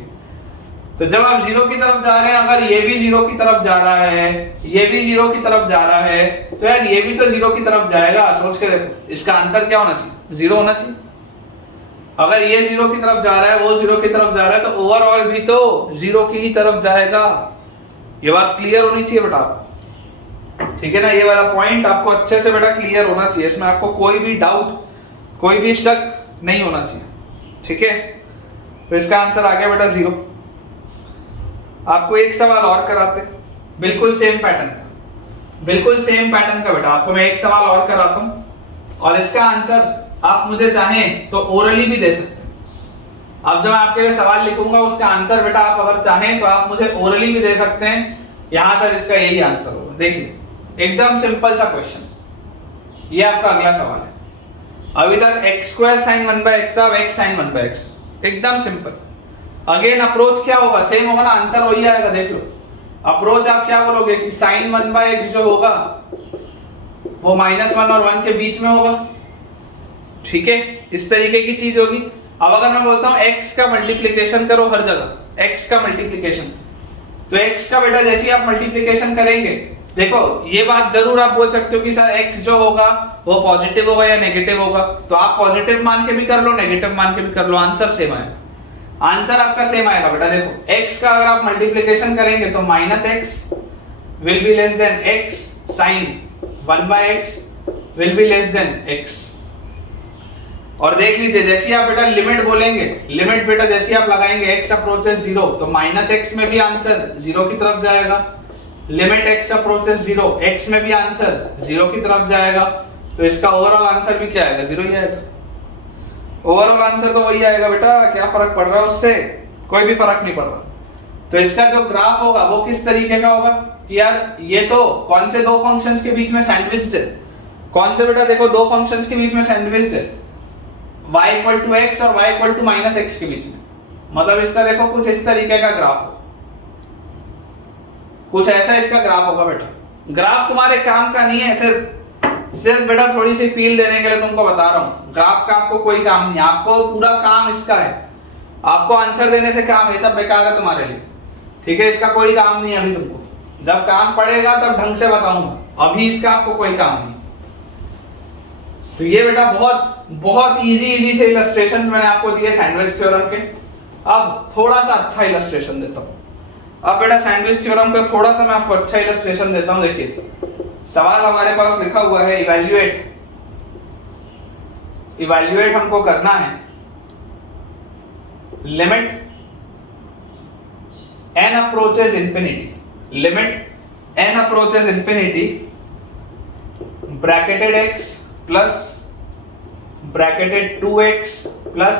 तो जब आप 0 की तरफ जा रहे हैं, अगर ये भी 0 की तरफ जा रहा है, ये भी 0 की तरफ जा रहा है, तो यार ये भी तो 0 की तरफ जाएगा। सोच के देखो, इसका आंसर क्या होना चाहिए, 0 होना चाहिए। अगर ये 0 की तरफ जा रहा है, वो 0 की तरफ जा रहा है, तो ओवरऑल भी तो 0 की ही तरफ जाएगा। ये बात क्लियर होनी चाहिए बेटा, ठीक है ना। ये वाला पॉइंट आपको अच्छे से बेटा क्लियर होना चाहिए, इसमें आपको कोई भी डाउट, कोई भी शक नहीं होना चाहिए, ठीक है। तो इसका आंसर आ गया बेटा 0। आपको एक सवाल और कराते, बिल्कुल सेम पैटर्न का, बिल्कुल सेम पैटर्न का बेटा आपको मैं एक सवाल और कराता हूं, और इसका आंसर आप मुझे चाहें तो ओरली भी दे सकते हैं। अब जब मैं आपके लिए सवाल लिखूंगा, उसका आंसर बेटा आप अगर चाहें तो आप मुझे ओरली भी दे सकते हैं। यहां सर इसका यही आंसर होगा। देखिए एकदम सिंपल सा क्वेश्चन, ये आपका अगला सवाल है। अभी तक x स्क्वायर साइन 1/x था, अब x साइन 1/x, एकदम सिंपल। अगेन अप्रोच क्या होगा, सेम होगा ना, आंसर वही आएगा। देख लो अप्रोच आप क्या बोलोगे कि साइन 1/x जो होगा वो -1 और 1 के बीच में होगा, ठीक है, इस तरीके की चीज होगी। अब अगर मैं बोलता हूं x का मल्टीप्लिकेशन करो हर जगह, x का मल्टीप्लिकेशन, तो x का बेटा जैसे ही आप मल्टीप्लिकेशन करेंगे, देखो ये बात जरूर आप बोल सकते हो कि सर x जो होगा वो पॉजिटिव होगा या नेगेटिव होगा, तो आप पॉजिटिव मान के भी कर लो, नेगेटिव मान के भी कर लो, आंसर सेम आएगा, आंसर आपका सेम आएगा बेटा। देखो x का अगर आप मल्टीप्लिकेशन करेंगे तो -x will be less than x sin 1/x will be less than x। और देख लीजिए जैसे आप बेटा लिमिट बोलेंगे, लिमिट बेटा जैसे आप लगाएंगे x अप्रोचेस 0 तो -x में भी आंसर 0 की तरफ जाएगा, लिमिट x अप्रोचेस 0 x में भी आंसर 0 की तरफ जाएगा, तो इसका ओवरऑल आंसर भी क्या आएगा, 0 ही आएगा। ओवरऑल आंसर तो वही आएगा बेटा, क्या फर्क पड़ रहा है उससे, कोई भी फर्क नहीं पड़ रहा। तो इसका जो ग्राफ होगा वो किस तरीके का होगा कि यार ये तो कौन से दो फंक्शंस के बीच में सैंडविच्ड है, कौन से बेटा, देखो दो फंक्शंस के बीच में सैंडविच्ड है, y इक्वल टू x और y इक्वल टू -x के बीच में, मतलब इसका देखो कुछ इस तरीके का ग्राफ हो, कुछ ऐसा इसका ग्राफ होगा बेटा। ग्राफ तुम्हारे काम का नहीं है, सिर्फ बेटा थोड़ी सी फील देने के लिए तुमको बता रहा हूं, ग्राफ का आपको कोई काम नहीं है, आपको पूरा काम इसका है, आपको आंसर देने से काम, ये सब बेकार है तुम्हारे लिए, ठीक है, इसका कोई काम नहीं है अभी तुमको, जब काम पड़ेगा तब ढंग से बताऊंगा, अभी इसका आपको कोई काम नहीं। तो ये बेटा बहुत इजी से इलस्ट्रेशंस मैंने आपको दिए सैंडविच थ्योरम के। अब थोड़ा सा अच्छा इलस्ट्रेशन देता हूं, अब बेटा सैंडविच थ्योरम का थोड़ा सा मैं आपको अच्छा इलस्ट्रेशन देता हूं। देखिए सवाल हमारे पास लिखा हुआ है इवैल्यूएट हमको करना है limit n approaches infinity, limit n approaches infinity bracketed x plus bracketed 2x plus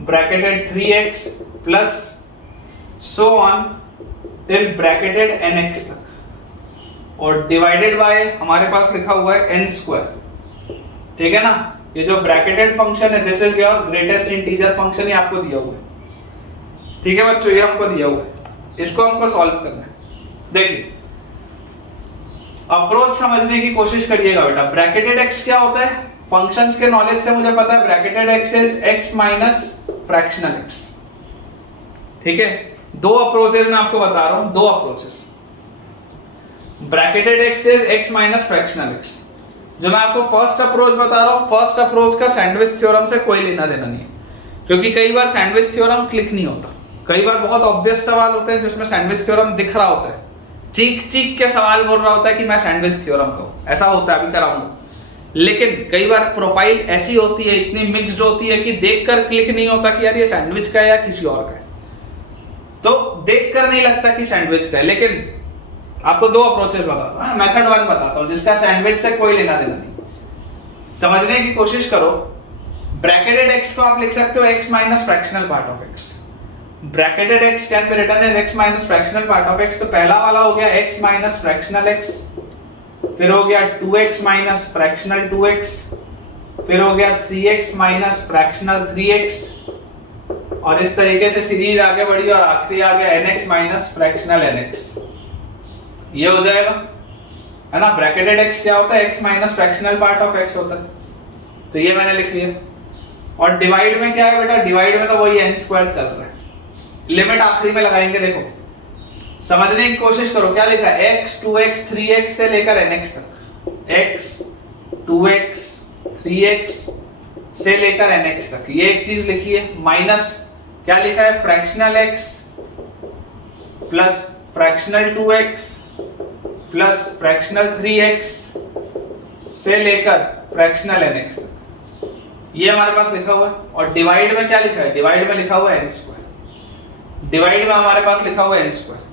bracketed 3x plus so on till bracketed nx तक, और डिवाइडेड बाय हमारे पास लिखा हुआ है n स्क्वायर, ठीक है ना। ये जो ब्रैकेटेड फंक्शन है this is your greatest integer function, ये आपको दिया हुआ है, ठीक है बच्चों, ये हमको दिया हुआ है, इसको हमको सॉल्व करना है। देखिए अप्रोच समझने की कोशिश करिएगा बेटा। ब्रैकेटेड x क्या होता है, फंक्शंस के नॉलेज से मुझे पता है bracketed x is x minus fractional x, ठीक है। दो अप्रोचेस मैं आपको बता रहा हूं, दो approaches, bracketed x is x minus fractional x। जो मैं आपको फर्स्ट अप्रोच बता रहा हूं, फर्स्ट अप्रोच का सैंडविच थ्योरम से कोई लेना देना नहीं है, क्योंकि कई बार सैंडविच थ्योरम क्लिक नहीं होता, कई बार बहुत ऑब्वियस सवाल होते हैं जिसमें सैंडविच थ्योरम दिख रहा होता है, चीख के सवाल बोल रहा होता है कि मैं सैंडविच थ्योरम का हूं, ऐसा होता है, अभी कराऊंगा। लेकिन कई बार प्रोफाइल ऐसी होती है, इतनी मिक्स्ड होती है कि देखकर क्लिक नहीं होता कि यार ये सैंडविच का है या किसी और का है, तो देखकर नहीं लगता कि सैंडविच का है। लेकिन आपको दो अप्रोचेस बताता हूं, मेथड 1 बताता हूं जिसका सैंडविच से कोई लेना देना नहीं। समझने की कोशिश करो, ब्रैकेटेड x को आप लिख सकते हो x minus fractional part of x, bracketed x can be written as x minus fractional part of x। तो पहला वाला हो गया x माइनस फ्रैक्शनल x, फिर हो गया 2x माइनस फ्रैक्शनल 2x, फिर हो गया 3x माइनस फ्रैक्शनल 3x, और इस तरीके से सीरीज आगे बढ़ी और आखिरी आ गया nx माइनस फ्रैक्शनल nx। ये हो जाएगा, है ना। ब्रैकेटेड x क्या होता है, x minus fractional part of x होता है, तो ये मैंने लिख लिया। और डिवाइड में क्या है बेटा, डिवाइड में तो वही n स्क्वायर चल रहा है, लिमिट आखिरी में लगाएंगे। देखो समझने की कोशिश करो, क्या लिखा है, x 2x 3x से लेकर nx तक, x 2x 3x से लेकर nx तक, ये एक चीज लिखी है। माइनस क्या लिखा है, fractional x plus fractional 2x plus fractional 3x से लेकर फ्रैक्शनल nx तक, ये हमारे पास लिखा हुआ है। और डिवाइड में क्या लिखा है, डिवाइड में लिखा हुआ है n स्क्वायर, डिवाइड में हमारे पास लिखा हुआ है n स्क्वायर,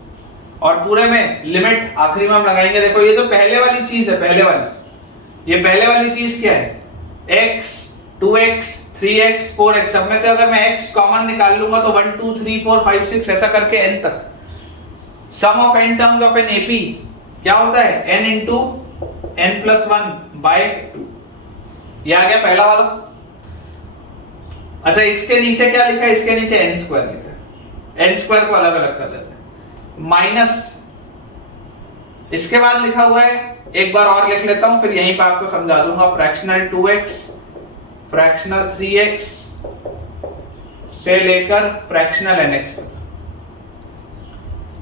और पूरे में लिमिट आखिरी में हम लगाएंगे। देखो ये जो पहले वाली चीज है, पहले वाली चीज क्या है, x 2x 3x 4x, सब में से अगर मैं x कॉमन निकाल लूंगा तो 1 2 3 4 5 6 ऐसा करके n तक। Sum of n terms of an AP क्या होता है, n into n plus 1 by 2, ये आ गया पहला वाला। अच्छा इसके नीचे क्या लिखा है, इसके नीचे n स्क्वायर लिखा है, n स्क्वायर को अलग अलग कर लेते हैं, माइनस इसके बाद लिखा हुआ है, एक बार और लिख लेता हूं फिर यहीं पे आपको समझा दूंगा, फ्रैक्शनल 2x, फ्रैक्शनल 3x से लेकर फ्रैक्शनल nx तक।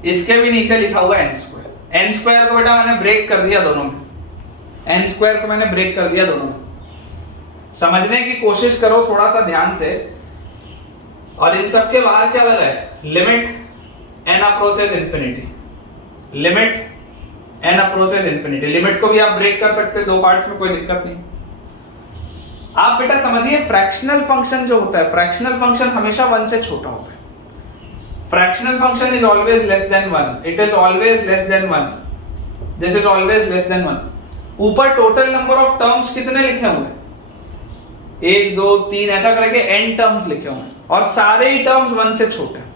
इसके भी नीचे लिखा हुआ है n स्क्वायर। n स्क्वायर को बेटा मैंने ब्रेक कर दिया दोनों में, n स्क्वायर को मैंने ब्रेक कर दिया दोनों में। समझने की कोशिश करो थोड़ा सा ध्यान से। और इन सब के बाहर क्या लगा है, limit n approaches infinity, limit n approaches infinity. Limit को भी आप ब्रेक कर सकते हैं दो पार्ट्स में, कोई दिक्कत नहीं। आप बेटा समझिए फ्रैक्शनल फंक्शन जो होता है, फ्रैक्शनल फंक्शन हमेशा 1 से छोटा होता है। Fractional function is always less than 1, it is always less than 1, this is always less than 1। ऊपर टोटल नंबर ऑफ टर्म्स कितने लिखे हुए हैं, 1 2 3 ऐसा करके n टर्म्स लिखे हुए हैं, और सारे ही टर्म्स 1 से छोटे हैं।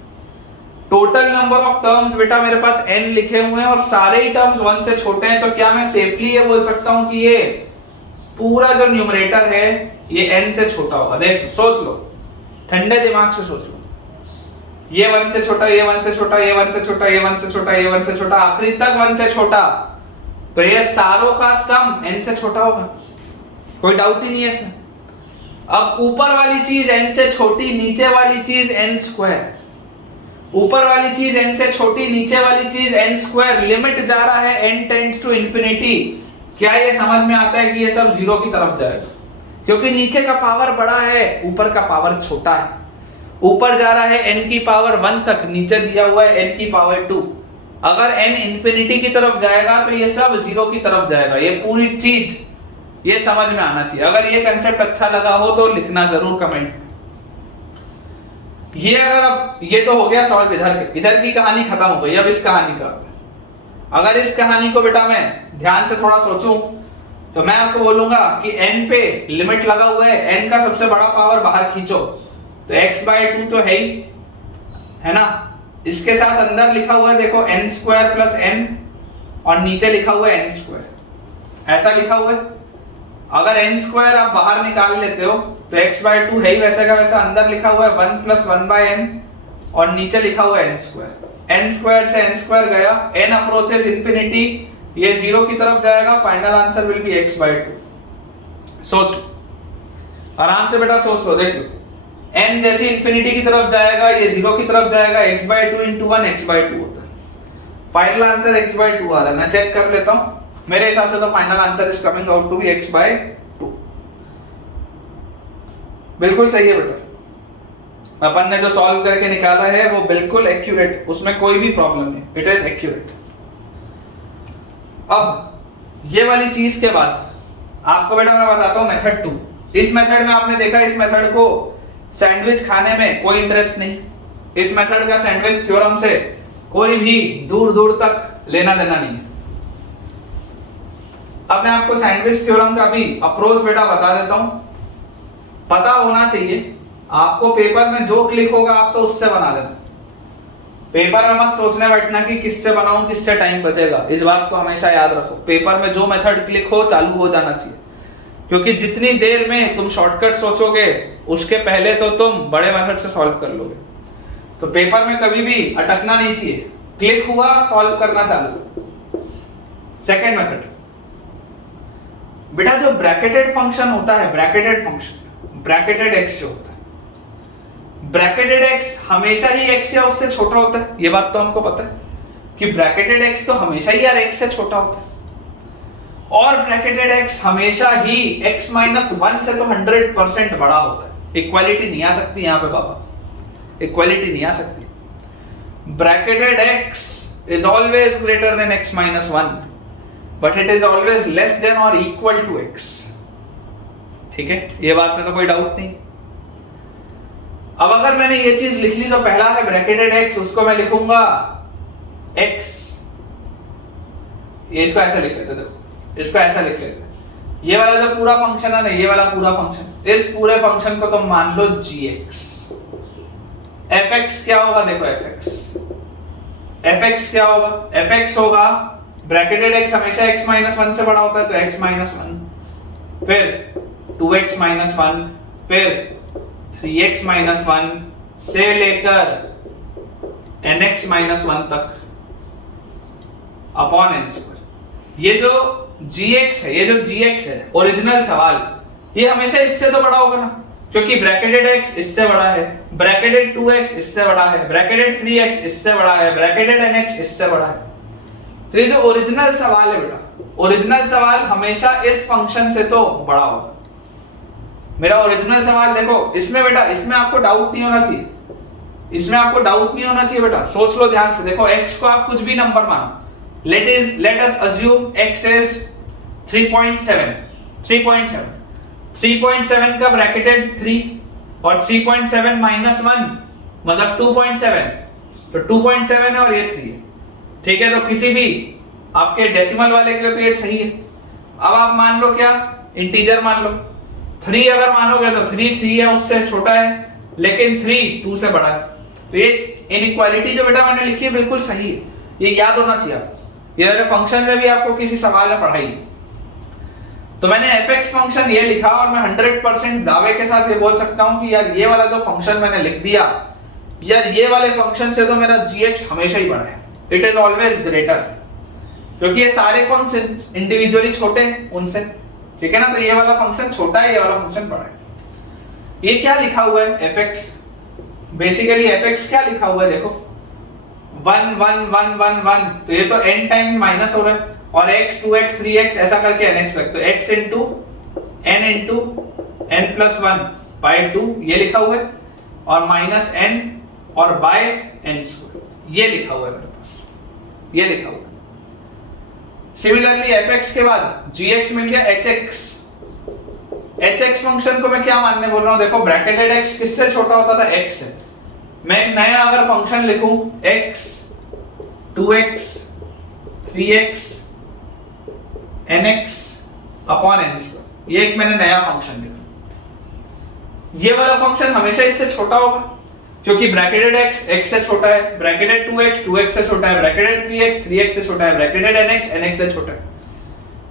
टोटल नंबर ऑफ टर्म्स बेटा मेरे पास n लिखे हुए हैं और सारे ही टर्म्स 1 से छोटे हैं, तो क्या मैं सेफली ये बोल सकता हूं कि ये पूरा जो न्यूमरेटर है ये n से छोटा होगा। देख सोच लो, ठंडे दिमाग से सोच लो, ये 1 से छोटा, ये 1 से छोटा, ये 1 से छोटा, ये 1 से छोटा, ये 1 से छोटा, आखिरी तक 1 से छोटा, तो ये सारों का सम n से छोटा होगा, कोई डाउट ही नहीं है इसमें। अब ऊपर वाली चीज n से छोटी, नीचे वाली चीज n स्क्वायर, ऊपर वाली चीज n से छोटी, नीचे वाली चीज n स्क्वायर, लिमिट जा रहा है n टेंड्स टू इंफिनिटी। क्या ये समझ में आता है कि ये सब जीरो की तरफ जाएगा, क्योंकि नीचे का पावर बड़ा है, ऊपर का पावर छोटा है। ऊपर जा रहा है n की पावर 1 तक, नीचे दिया हुआ है n की पावर 2। अगर n इंफिनिटी की तरफ जाएगा तो ये सब जीरो की तरफ जाएगा। ये पूरी चीज ये समझ में आना चाहिए। अगर ये कंसेप्ट अच्छा लगा हो तो लिखना जरूर कमेंट। ये अगर अब ये तो हो गया सॉल्व इधर की कहानी खत्म हो गई। अब इस कहानी का, अगर इस कहानी को बेटा मैं ध्यान से थोड़ा सोचूं तो मैं आपको बोलूंगा कि n पे लिमिट लगा हुआ है, n का सबसे बड़ा पावर बाहर खींचो तो x/2 तो है ही, है ना। इसके साथ अंदर लिखा हुआ है देखो n स्क्वायर प्लस n, और नीचे लिखा हुआ है n स्क्वायर, ऐसा लिखा हुआ है। अगर n स्क्वायर आप बाहर निकाल लेते हो तो x/2 है ही वैसे का वैसा, अंदर लिखा हुआ है 1 + 1/n और नीचे लिखा हुआ है n स्क्वायर। n स्क्वायर से n स्क्वायर गया, n अप्रोचेस इंफिनिटी, ये जीरो की तरफ जाएगा, final answer will B x/2। सोच लो आराम से बेटा, सोच लो, देख लो, n जैसे इंफिनिटी की तरफ जाएगा, ये जीरो की तरफ जाएगा, x/2 × 1 x/2 होता है। फाइनल आंसर x/2 आ रहा है। मैं चेक कर लेता हूं, मेरे हिसाब से तो final answer is coming out to be x/2। बिल्कुल सही है बेटा, अपन ने जो सॉल्व करके निकाला है वो बिल्कुल एक्यूरेट, उसमें कोई भी प्रॉब्लम नहीं, इट इज एक्यूरेट। अब ये वाली चीज के बाद आपको बेटा मैं बताता हूं मेथड 2। इस मेथड में आपने देखा, इस मेथड को सैंडविच खाने में कोई इंटरेस्ट नहीं, इस मेथड का सैंडविच थ्योरम से कोई भी दूर दूर तक लेना देना नहीं है। अब मैं आपको सैंडविच थ्योरम का भी अप्रोच बेटा बता देता हूं। पता होना चाहिए आपको, पेपर में जो क्लिक होगा आप तो उससे बना देना। पेपर में मत सोचने बैठना कि किससे बनाऊं, किससे टाइम बचेगा, इस बात को हमेशा याद रखो। पेपर में जो मेथड क्लिक हो चालू हो जाना चाहिए, क्योंकि जितनी देर में तुम शॉर्टकट सोचोगे उसके पहले तो तुम बड़े मेथड से सॉल्व कर लोगे। तो पेपर में कभी भी अटकना नहीं चाहिए, क्लिक हुआ सॉल्व करना चालू। सेकंड मेथड बेटा, जो ब्रैकेटेड फंक्शन होता है, ब्रैकेटेड फंक्शन, ब्रैकेटेड x जो होता है, ब्रैकेटेड x हमेशा ही x या उससे छोटा होता है। ये बात तो हमको पता है कि ब्रैकेटेड x तो हमेशा ही यार x से छोटा होता है, और ब्रैकेटेड x हमेशा ही x - 1 से तो 100% बड़ा होता है। इक्वालिटी नहीं आ सकती यहाँ पे बाबा, इक्वालिटी नहीं आ सकती। Bracketed x is always greater than x - 1 but it is always less than or equal to x। ठीक है, ये बात में तो कोई डाउट नहीं। अब अगर मैंने ये चीज लिख ली तो पहला है ब्रैकेटेड x, उसको मैं लिखूंगा x, ये इसको ऐसे लिख लेते, देखो इसको ऐसा लिख लेते। ये वाला जो पूरा फंक्शन है ना, ये वाला पूरा फंक्शन, इस पूरे फंक्शन को तुम मान लो gx। fx क्या होगा, देखो fx क्या होगा, fx होगा ब्रैकेटेड x हमेशा x - 1 से बड़ा होता है तो x - 1, फिर 2x माइनस 1, फिर 3x माइनस 1 से लेकर nx माइनस 1 तक अपॉन n स्क्वायर। ये जो gx है, ये जो gx है ओरिजिनल सवाल, ये हमेशा इससे तो बड़ा होगा ना, क्योंकि ब्रैकेटेड x इससे बड़ा है, ब्रैकेटेड 2x इससे बड़ा है, ब्रैकेटेड 3x इससे बड़ा है, ब्रैकेटेड nx इससे बड़ा है। तो ये जो ओरिजिनल सवाल है बेटा, ओरिजिनल सवाल हमेशा इस फंक्शन से तो बड़ा होगा। मेरा ओरिजिनल सवाल देखो, इसमें बेटा इसमें आपको डाउट नहीं होना चाहिए, इसमें आपको डाउट नहीं होना चाहिए बेटा, सोच लो ध्यान से। देखो x को आप कुछ भी नंबर मानो, let us assume x is 3.7 3.7 का ब्रैकेटेड 3 और 3.7 माइनस 1 मतलब 2.7, तो 2.7 है और ये 3 है, ठीक है। तो किसी भी आपके डेसिमल वाले के लिए तो ये सही है। अब आप मान लो क्या, इंटीजर मान लो, 3 अगर मानोगे तो 3 है, उससे छोटा है, लेकिन 3 2 से बड़ा है। तो ये इनइक्वालिटी जो बेटा मैंने लिखी है बिल्कुल सही है, ये याद होना चाहिए आपको। ये वाले फंक्शन में भी आपको किसी सवाल में पढ़ाई, तो मैंने fx फंक्शन ये लिखा और मैं 100% दावे के साथ ये बोल सकता हूं कि यार ये वाला जो फंक्शन मैंने लिख दिया, यार ये वाले फंक्शन से तो मेरा gx हमेशा ही बड़ा है, इट इज ऑलवेज ग्रेटर, क्योंकि ये सारे फंक्शन इंडिविजुअली छोटे हैं उनसे, ठीक है ना। तो ये वाला फंक्शन छोटा है, ये वाला फंक्शन बड़ा है। ये क्या लिखा हुआ है fx, बेसिकली fx क्या लिखा हुआ है देखो, 1 1 1 1 1, तो ये तो n टाइम्स माइनस हो रहा है, और x 2x 3x ऐसा करके nx तक, तो x into n plus 1 by 2 ये लिखा हुआ है, और माइनस n और by n स्क्वायर ये लिखा हुआ है मेरे पास, ये लिखा हुआ है। सिमिलरली fx के बाद gx मिल गया hx। hx फंक्शन को मैं क्या मानने बोल रहा हूं, देखो ब्रैकेटेड x किससे छोटा होता था, x से। मैं एक नया अगर फंक्शन लिखूं x 2x 3x nx upon n square, ये एक मैंने नया फंक्शन लिखा। ये वाला फंक्शन हमेशा इससे छोटा होगा, क्योंकि ब्रैकेटेड x से छोटा है, ब्रैकेटेड 2x से छोटा है, ब्रैकेटेड 3x से छोटा है, ब्रैकेटेड nx से छोटा है।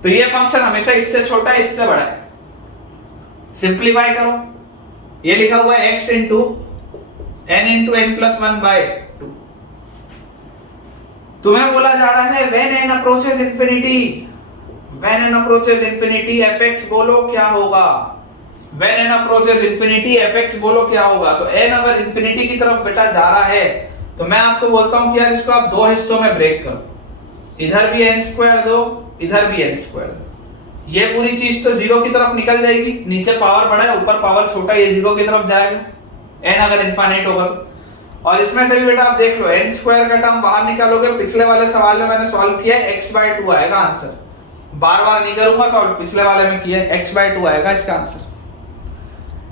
तो ये फंक्शन हमेशा इससे छोटा है, इससे बड़ा है। सिंपलीफाई करो, ये लिखा हुआ है x into n plus 1 by 2। तुम्हें बोला जा रहा है when n approaches infinity fx बोलो क्या होगा, when n approaches infinity fx बोलो क्या होगा। तो n अगर इंफिनिटी की तरफ बेटा जा रहा है तो मैं आपको बोलता हूं कि यार इसको आप दो हिस्सों में ब्रेक करो, इधर भी n स्क्वायर दो, इधर भी n स्क्वायर दो। ये पूरी चीज तो जीरो की तरफ निकल जाएगी, नीचे पावर बड़ा है ऊपर पावर छोटा, ये जीरो की तरफ जाएगा n अगर इनफाइनाइट होगा तो। और इसमें से भी बेटा आप देख लो, n स्क्वायर का टर्म बाहर निकालोगे, पिछले वाले सवाल में मैंने सॉल्व किया है x/2 आएगा आंसर, बार-बार नहीं करूंगा सॉल्व, पिछले वाले में किया है x/2 आएगा इसका आंसर।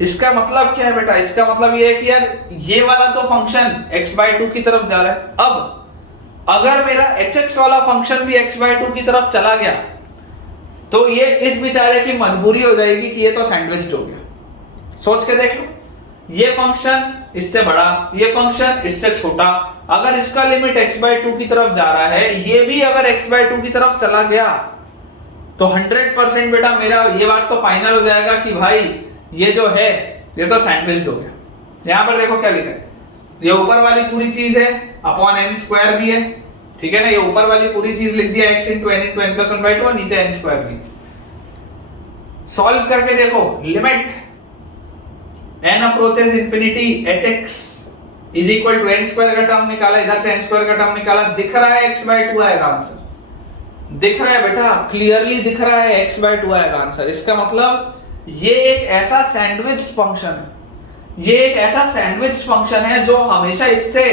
इसका मतलब क्या है बेटा, इसका मतलब ये है कि यार ये वाला तो फंक्शन x/2 की तरफ जा रहा है। अब अगर मेरा hx वाला फंक्शन भी x/2 की तरफ चला गया तो ये इस बेचारे की मजबूरी हो जाएगी कि ये तो सैंडविच्ड हो गया। सोच के देख लो, ये फंक्शन इससे बड़ा, ये फंक्शन इससे छोटा, अगर इसका लिमिट x/2 की तरफ जा रहा है, ये भी अगर x/2 की तरफ चला गया तो 100% बेटा मेरा ये बात तो फाइनल हो जाएगा कि भाई ये जो है ये तो सैंडविच्ड हो गया। यहां पर देखो क्या लिखा है, ये ऊपर वाली पूरी चीज है अपॉन n स्क्वायर भी है, ठीक है ना। ये ऊपर वाली पूरी चीज लिख दिया x into n plus 1 by 2 और नीचे n स्क्वायर भी। सॉल्व करके देखो, limit n approaches infinity hx is equal to n square का टर्म निकाला, इधर से n स्क्वायर का टर्म निकाला, दिख रहा है x/2 आएगा आंसर, दिख रहा है बेटा, क्लियरली दिख रहा है x/2 आएगा आंसर। इसका मतलब ये एक ऐसा सैंडविच्ड फंक्शन है, ये एक ऐसा सैंडविच्ड फंक्शन है जो हमेशा इससे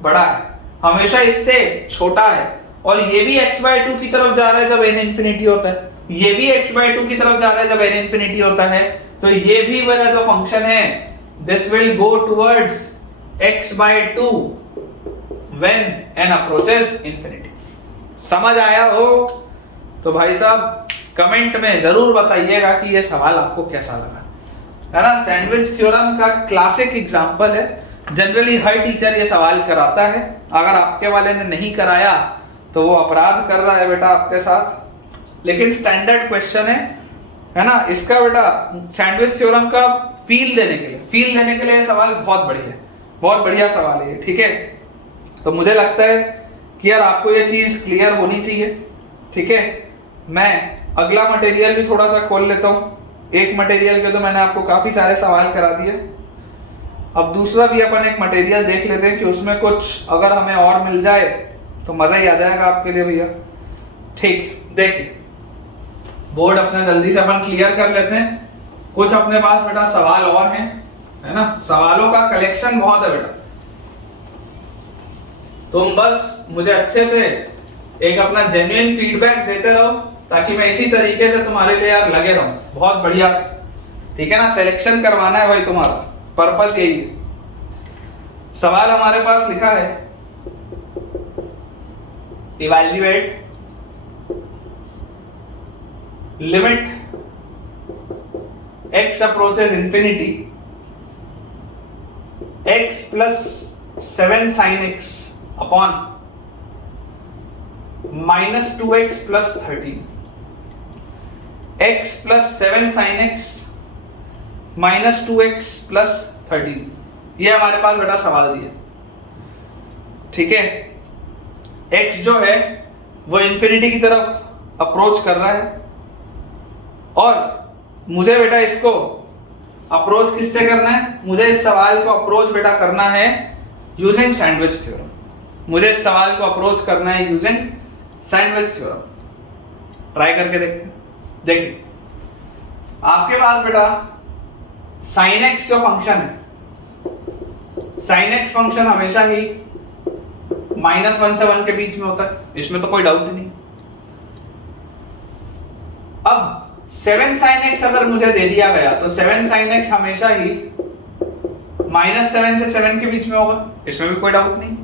बड़ा है, हमेशा इससे छोटा है, और ये भी x/2 की तरफ जा रहा है जब n इंफिनिटी होता है, ये भी x/2 की तरफ जा रहा है जब n इंफिनिटी होता है। तो ये भी वाला जो फंक्शन है this will go towards x/2 when n approaches infinity. समझ आया हो तो भाई साहब कमेंट में जरूर बताइएगा कि ये सवाल आपको कैसा लगा, है ना। सैंडविच थ्योरम का क्लासिक एग्जांपल है, जनरली हर टीचर ये सवाल कराता है, अगर आपके वाले ने नहीं कराया तो वो अपराध कर रहा है बेटा आपके साथ, लेकिन स्टैंडर्ड क्वेश्चन है है ना, इसका बेटा सैंडविच थ्योरम का फील देने के लिए सवाल बहुत बढ़िया है, बहुत बढ़िया सवाल है, ठीक है। तो मुझे लगता है कि यार आपको ये चीज क्लियर होनी चाहिए, ठीक है। मैं अगला मटेरियल भी थोड़ा सा खोल लेता हूँ। एक मटेरियल के तो मैंने आपको काफी सारे सवाल करा दिए, अब दूसरा भी अपन एक मटेरियल देख लेते हैं कि उसमें कुछ अगर हमें और मिल जाए तो मजा ही आ जाएगा आपके लिए भैया। ठीक, देखिए बोर्ड अपना जल्दी से अपन क्लियर कर लेते हैं। कुछ अपने पास बेटा सवाल और हैं, है ना, सवालों का कलेक्शन बहुत है बेटा। तुम बस मुझे अच्छे से एक अपना जेन्युइन फीडबैक देते रहो ताकि मैं इसी तरीके से तुम्हारे लिए यार लगे रहूं बहुत बढ़िया से, ठीक है ना। सिलेक्शन करवाना है भाई, तुम्हारा पर्पस यही है। सवाल हमारे पास लिखा है, evaluate limit x approaches infinity x plus 7 sin x upon minus 2x plus 13, x plus 7 sin x minus 2x plus 13, ये हमारे पास बेटा सवाल दिया, ठीक है। x जो है वो इंफिनिटी की तरफ अप्रोच कर रहा है और मुझे बेटा इसको अप्रोच किससे करना है, मुझे इस सवाल को अप्रोच बेटा करना है यूजिंग सैंडविच थ्योरम। मुझे इस सवाल को अप्रोच करना है यूजिंग सैंडविच थ्योरम। ट्राई करके देखते हैं। देखिए आपके पास बेटा sin x जो फंक्शन है, sin x फंक्शन हमेशा ही -1 से 1 के बीच में होता है, इसमें तो कोई डाउट नहीं। अब 7 sin x अगर मुझे दे दिया गया तो 7 sin x हमेशा ही -7 से 7 के बीच में होगा, इसमें भी कोई डाउट नहीं।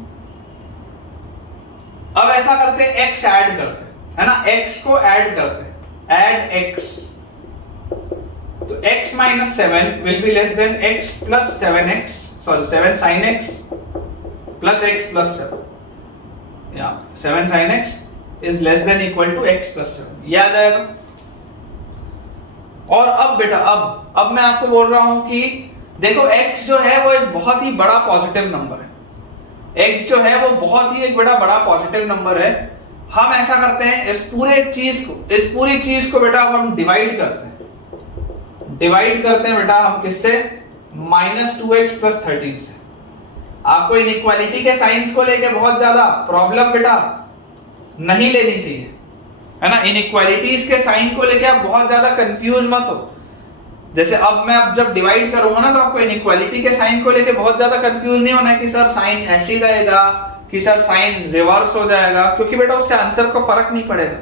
अब ऐसा करते हैं, x ऐड करते हैं, है ना, x को ऐड करते हैं, ऐड x, तो x minus 7 will be less than x plus 7x, sorry 7 sin x plus x plus 7, yeah 7 sin x is less than equal to x plus 7, ये आ जाएगा। और अब बेटा अब मैं आपको बोल रहा हूं कि देखो x जो है वो एक बहुत ही बड़ा पॉजिटिव नंबर है, x जो है वो बहुत ही एक बड़ा पॉजिटिव नंबर है। हम ऐसा करते हैं, इस पूरी चीज को बेटा हम डिवाइड करते हैं बेटा हम किससे, -2x plus 13 से। आपको इनइक्वालिटी के साइंस को लेके बहुत ज्यादा प्रॉब्लम बेटा नहीं लेनी चाहिए, है ना। इनइक्वालिटीज के साइन को लेके आप बहुत ज्यादा कंफ्यूज मत हो। जैसे अब मैं जब डिवाइड करूंगा ना तो आपको इनइक्वालिटी के साइन को लेके बहुत ज्यादा कंफ्यूज नहीं होना है कि सर साइन ऐसे ही रहेगा कि सर साइन रिवर्स हो जाएगा, क्योंकि बेटा उससे आंसर को फर्क नहीं पड़ेगा।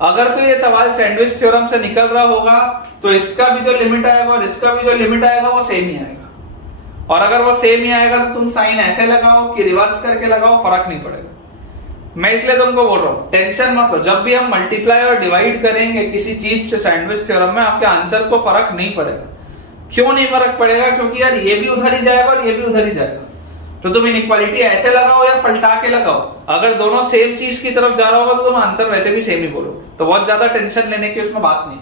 अगर तो ये सवाल सैंडविच थ्योरम से निकल रहा होगा तो इसका भी जो लिमिट आएगा और इसका भी जो लिमिट आएगा वो सेम ही आएगा, और अगर वो सेम ही आएगा तो तुम साइन ऐसे लगाओ कि रिवर्स करके लगाओ, फर्क नहीं पड़ेगा। मैं इसलिए तुमको बोल रहा हूं टेंशन मत लो, जब भी हम मल्टीप्लाई और डिवाइड करेंगे किसी चीज से सैंडविच थ्योरम में, आपके आंसर को फर्क नहीं पड़ेगा। क्यों नहीं फर्क पड़ेगा, क्योंकि यार ये भी उधर ही जाएगा और ये भी उधर ही जाएगा। तो तुम इनइक्वालिटी ऐसे लगाओ या पलटा के लगाओ, अगर दोनों सेम चीज की तरफ जा रहा होगा तो तुम आंसर वैसे भी सेम ही बोलोगे, तो बहुत ज्यादा टेंशन लेने की उसमें बात नहीं।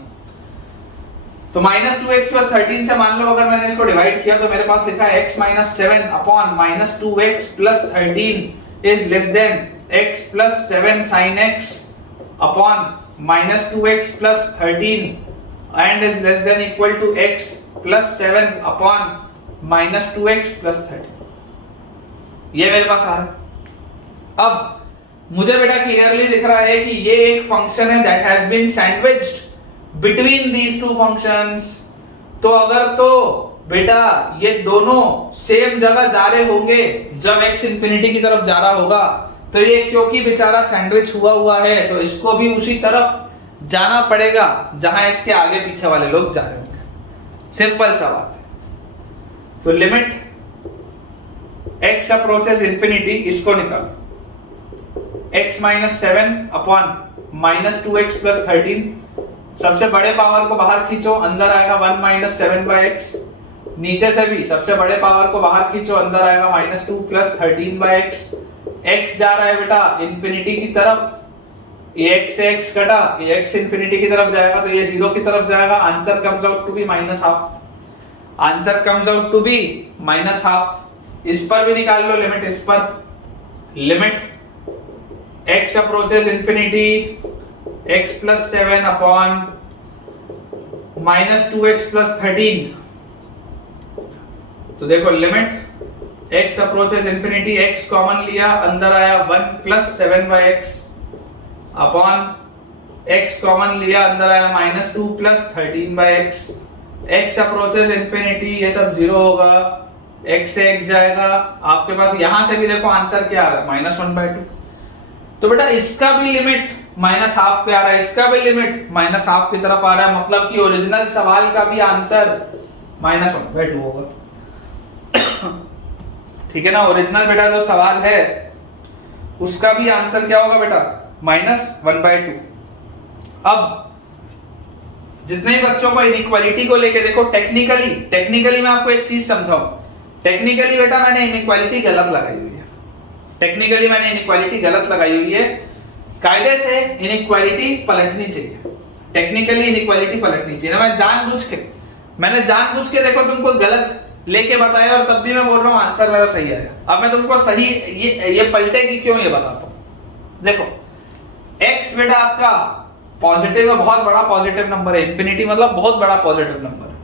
तो -2x plus 13 से मान लो अगर मैंने इसको डिवाइड किया तो मेरे पास लिखा है x minus 7 upon -2x plus 13 is less than x plus 7 sin x upon -2x plus 13 and is less than equal to x plus 7 upon -2x plus 13। ये मेरे पास आ रहा है। अब मुझे बेटा क्लियरली दिख रहा है कि ये एक फंक्शन है that has been sandwiched between these two functions। तो अगर तो बेटा ये दोनों सेम जगह जा रहे होंगे, जब x इंफिनिटी की तरफ जा रहा होगा तो ये क्योंकि बेचारा सैंडविच हुआ है तो इसको भी उसी तरफ जाना पड़ेगा जहां इसके आगे पीछे वाले लोग जा रहे होंगे। सिंपल सा बात है। तो लिमिट x अप्रोचेस इंफिनिटी, इसको निकालो, x minus 7 upon -2x plus 13, सबसे बड़े पावर को बाहर खींचो, अंदर आएगा 1 minus 7 by x, नीचे से भी सबसे बड़े पावर को बाहर खींचो, अंदर आएगा -2 plus 13 by x। x जा रहा है बेटा इंफिनिटी की तरफ, ax से x कटा, ax इंफिनिटी की तरफ जाएगा तो ये 0 की तरफ जाएगा, answer comes out to be minus half, answer comes out to be minus half. इस पर भी निकाल लो लिमिट, इस पर limit x approaches infinity x plus 7 upon minus 2x plus 13, तो देखो limit x approaches infinity, x common लिया, अंदर आया 1 plus 7/x upon x common लिया, अंदर आया minus 2 plus 13/x, x approaches infinity, ये सब 0 होगा, x से x जाएगा, आपके पास यहां से भी देखो आंसर क्या आ रहा है -1/2। तो बेटा इसका भी लिमिट माइनस हाफ पे आ रहा है, इसका भी लिमिट माइनस हाफ की तरफ आ रहा है, मतलब कि ओरिजिनल सवाल का भी आंसर -1/2 होगा। ठीक है ना, ओरिजिनल बेटा जो सवाल है उसका भी आंसर क्या होगा बेटा -1/2। अब जितने बच्चों को इनइक्वालिटी को लेके देखो, टेक्निकली मैं आपको एक चीज समझाऊं, टेक्निकली बेटा मैंने इनइक्वालिटी गलत लगाई हुई है, टेक्निकली मैंने इनइक्वालिटी गलत लगाई हुई है, कायदे से इनइक्वालिटी पलटनी चाहिए, टेक्निकली इनइक्वालिटी पलटनी चाहिए। मैंने जानबूझ के देखो तुमको गलत लेके बताया और तब भी मैं बोल रहा हूं आंसर मेरा सही आया। अब मैं तुमको सही ये पलटेगी क्यों ये बताता हूं। देखो x बेटा आपका पॉजिटिव है, बहुत बड़ा पॉजिटिव नंबर है, इंफिनिटी मतलब बहुत बड़ा पॉजिटिव नंबर है।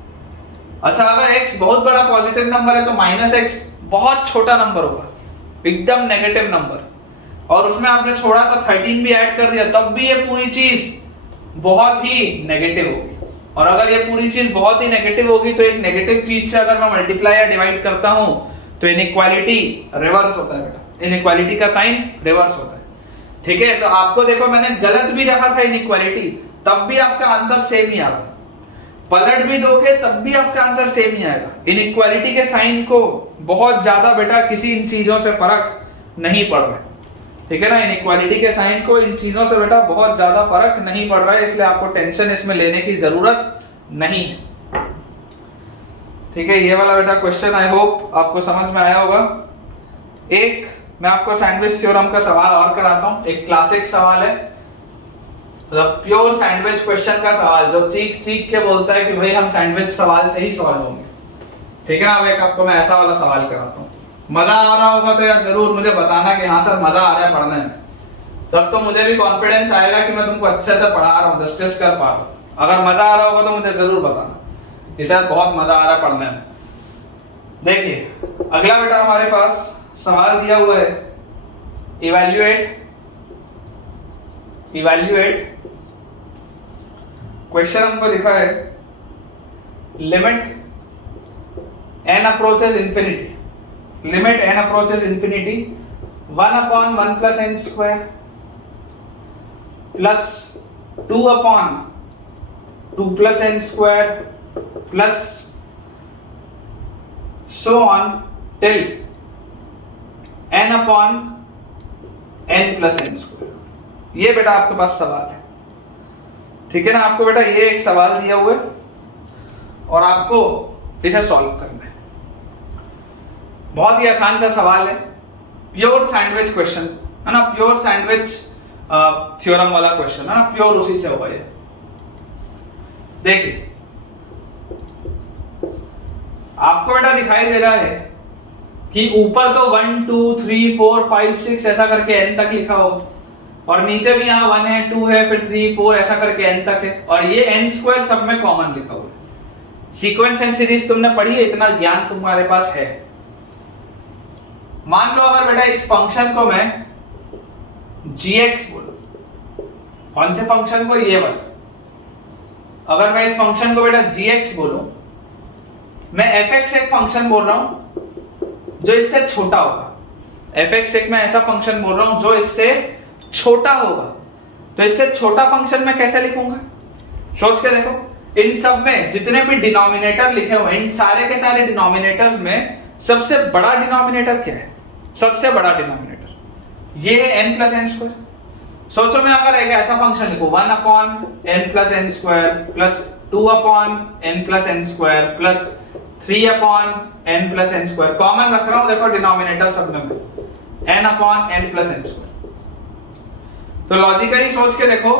अच्छा अगर x बहुत बड़ा पॉजिटिव नंबर है तो -x बहुत छोटा नंबर होगा, एकदम नेगेटिव नंबर, और उसमें आपने थोड़ा सा 13 भी ऐड कर दिया तब भी ये पूरी चीज बहुत ही नेगेटिव होगी। और अगर ये पूरी चीज बहुत ही नेगेटिव होगी तो एक नेगेटिव चीज से अगर मैं मल्टीप्लाई या डिवाइड करता हूं तो इनइक्वालिटी रिवर्स होता है बेटा, इनइक्वालिटी का साइन रिवर्स होता है। ठीक है, तो आपको देखो मैंने गलत भी रखा था इनइक्वालिटी, तब भी आपका आंसर सेम ही आ रहा था, पलट भी दोगे तब भी आपका आंसर सेम ही आएगा। इनइक्वालिटी के साइन को बहुत ज्यादा बेटा किसी इन चीजों से फर्क नहीं पड़ रहा है, ठीक है ना, इनइक्वालिटी के साइन को इन चीजों से बेटा बहुत ज्यादा फर्क नहीं पड़ रहा है, इसलिए आपको टेंशन इसमें लेने की जरूरत नहीं है। ठीक है, ये वाला बेटा क्वेश्चन आई होप आपको समझ में आया होगा। एक मैं आपको सैंडविच थ्योरम का सवाल और कराता हूं, एक क्लासिक सवाल है, मतलब प्योर सैंडविच क्वेश्चन का सवाल जो चीख के बोलता है कि भाई हम सैंडविच सवाल से ही सॉल्व होंगे। ठीक है ना, अब एक आपको मैं ऐसा वाला सवाल कराता हूं, मजा आ रहा होगा तो यार जरूर मुझे बताना कि हाँ सर मजा आ रहा है पढ़ने में, तब तो मुझे भी कॉन्फिडेंस आएगा कि मैं तुमको अच्छे से पढ़ा रहा हूँ, जस्टिस कर पा रहा हूँ। अगर मजा आ रहा होगा तो मुझे जरूर बताना कि सर बहुत मजा आ रहा है पढ़ने में। देखिए अगला बेटा हमारे पास सवाल दिया हुआ है, इवैल्यूएट क्वेश्चन हमको लिखा है limit n approaches infinity, limit n approaches infinity 1/1 plus n square plus 2/2 plus n square plus so on till n/n plus n square। ये बेटा आपके पास सवाल है, ठीक है ना, आपको बेटा ये एक सवाल दिया हुआ है और आपको इसे सॉल्व करना है। बहुत ही आसान सा सवाल है, प्योर सैंडविच क्वेश्चन है ना, प्योर सैंडविच थ्योरम वाला क्वेश्चन है ना, प्योर उसी से होगा ये। देखिए आपको बेटा दिखाई दे रहा है कि ऊपर तो 1 2 3 4 5 6 ऐसा करके n तक लिखा हो, और नीचे भी यहाँ 1 है 2 है फिर 3 4 ऐसा करके n तक है, और ये n स्क्वायर सब में कॉमन लिखा हुआ है। सीक्वेंस एंड सीरीज तुमने पढ़ी है, इतना ज्ञान तुम्हारे पास है। मान लो अगर बेटा इस फंक्शन को मैं gx बोलूं, कौन से फंक्शन को, ये वाला, अगर मैं इस फंक्शन को बेटा gx बोलूं, मैं fx एक फंक्शन बोल रहा हूं जो इससे छोटा होगा, fx एक मैं ऐसा फंक्शन बोल रहा हूं जो इससे छोटा होगा, तो इससे छोटा फंक्शन मैं कैसे लिखूंगा, सोच के देखो। इन सब में जितने भी डिनोमिनेटर लिखे हुए, इन सारे के सारे डिनोमिनेटर्स में सबसे बड़ा डिनोमिनेटर क्या है, सबसे बड़ा डिनोमिनेटर ये है n प्लस एन स्क्वायर। सोचो मैं अगर एक ऐसा फंक्शन लिखूं 1/n plus N square plus 2/n plus N square plus 3/n plus N square, common रख रहा हूं देखो डिनोमिनेटर सब में n/n प्लस एन स्क्वायर। तो लॉजिकली सोच के देखो,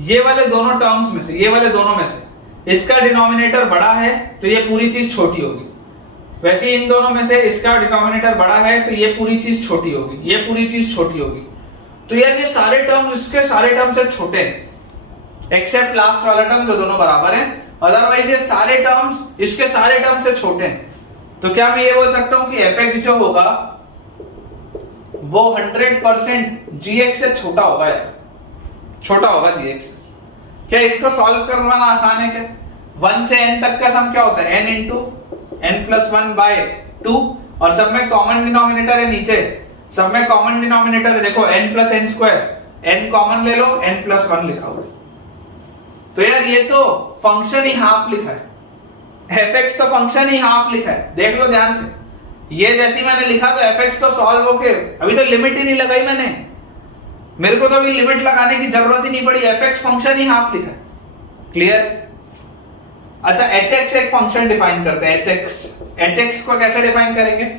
ये वाले दोनों टर्म्स में से, ये वाले दोनों में से इसका डिनोमिनेटर बड़ा है तो ये पूरी चीज छोटी होगी, वैसे इन दोनों में से इसका डिनोमिनेटर बड़ा है तो ये पूरी चीज छोटी होगी, ये पूरी चीज छोटी होगी। तो यार ये सारे टर्म्स इसके सारे टर्म से छोटे हैं एक्सेप्ट लास्ट वाला टर्म जो दोनों बराबर हैं, अदरवाइज ये सारे टर्म्स इसके सारे टर्म से छोटे हैं। तो क्या मैं ये बोल सकता हूं कि fx जो होगा वो 100% gx से छोटा होगा, छोटा होगा gx। क्या इसको सॉल्व करना आसान है क्या? 1 से n तक का सम क्या होता है? n into n plus 1 by 2, और सब में कॉमन डिनोमिनेटर है नीचे, सब में कॉमन डिनोमिनेटर है, देखो n plus n square, n common ले लो, n प्लस 1 लिखा हुआ। तो यार ये तो फंक्शन ही हाफ लिखा है, fx तो फंक्शन ही हाफ लिखा है, देख लो ध्यान से। ये जैसे मैंने लिखा तो fx तो सॉल्व होके, अभी तो लिमिट ही नहीं लगाई मैंने, मेरे को तो अभी लिमिट लगाने की जरूरत ही नहीं पड़ी, fx फंक्शन ही हाफ लिखा है। क्लियर? अच्छा hx एक फंक्शन डिफाइन करते हैं, hx को कैसे डिफाइन करेंगे?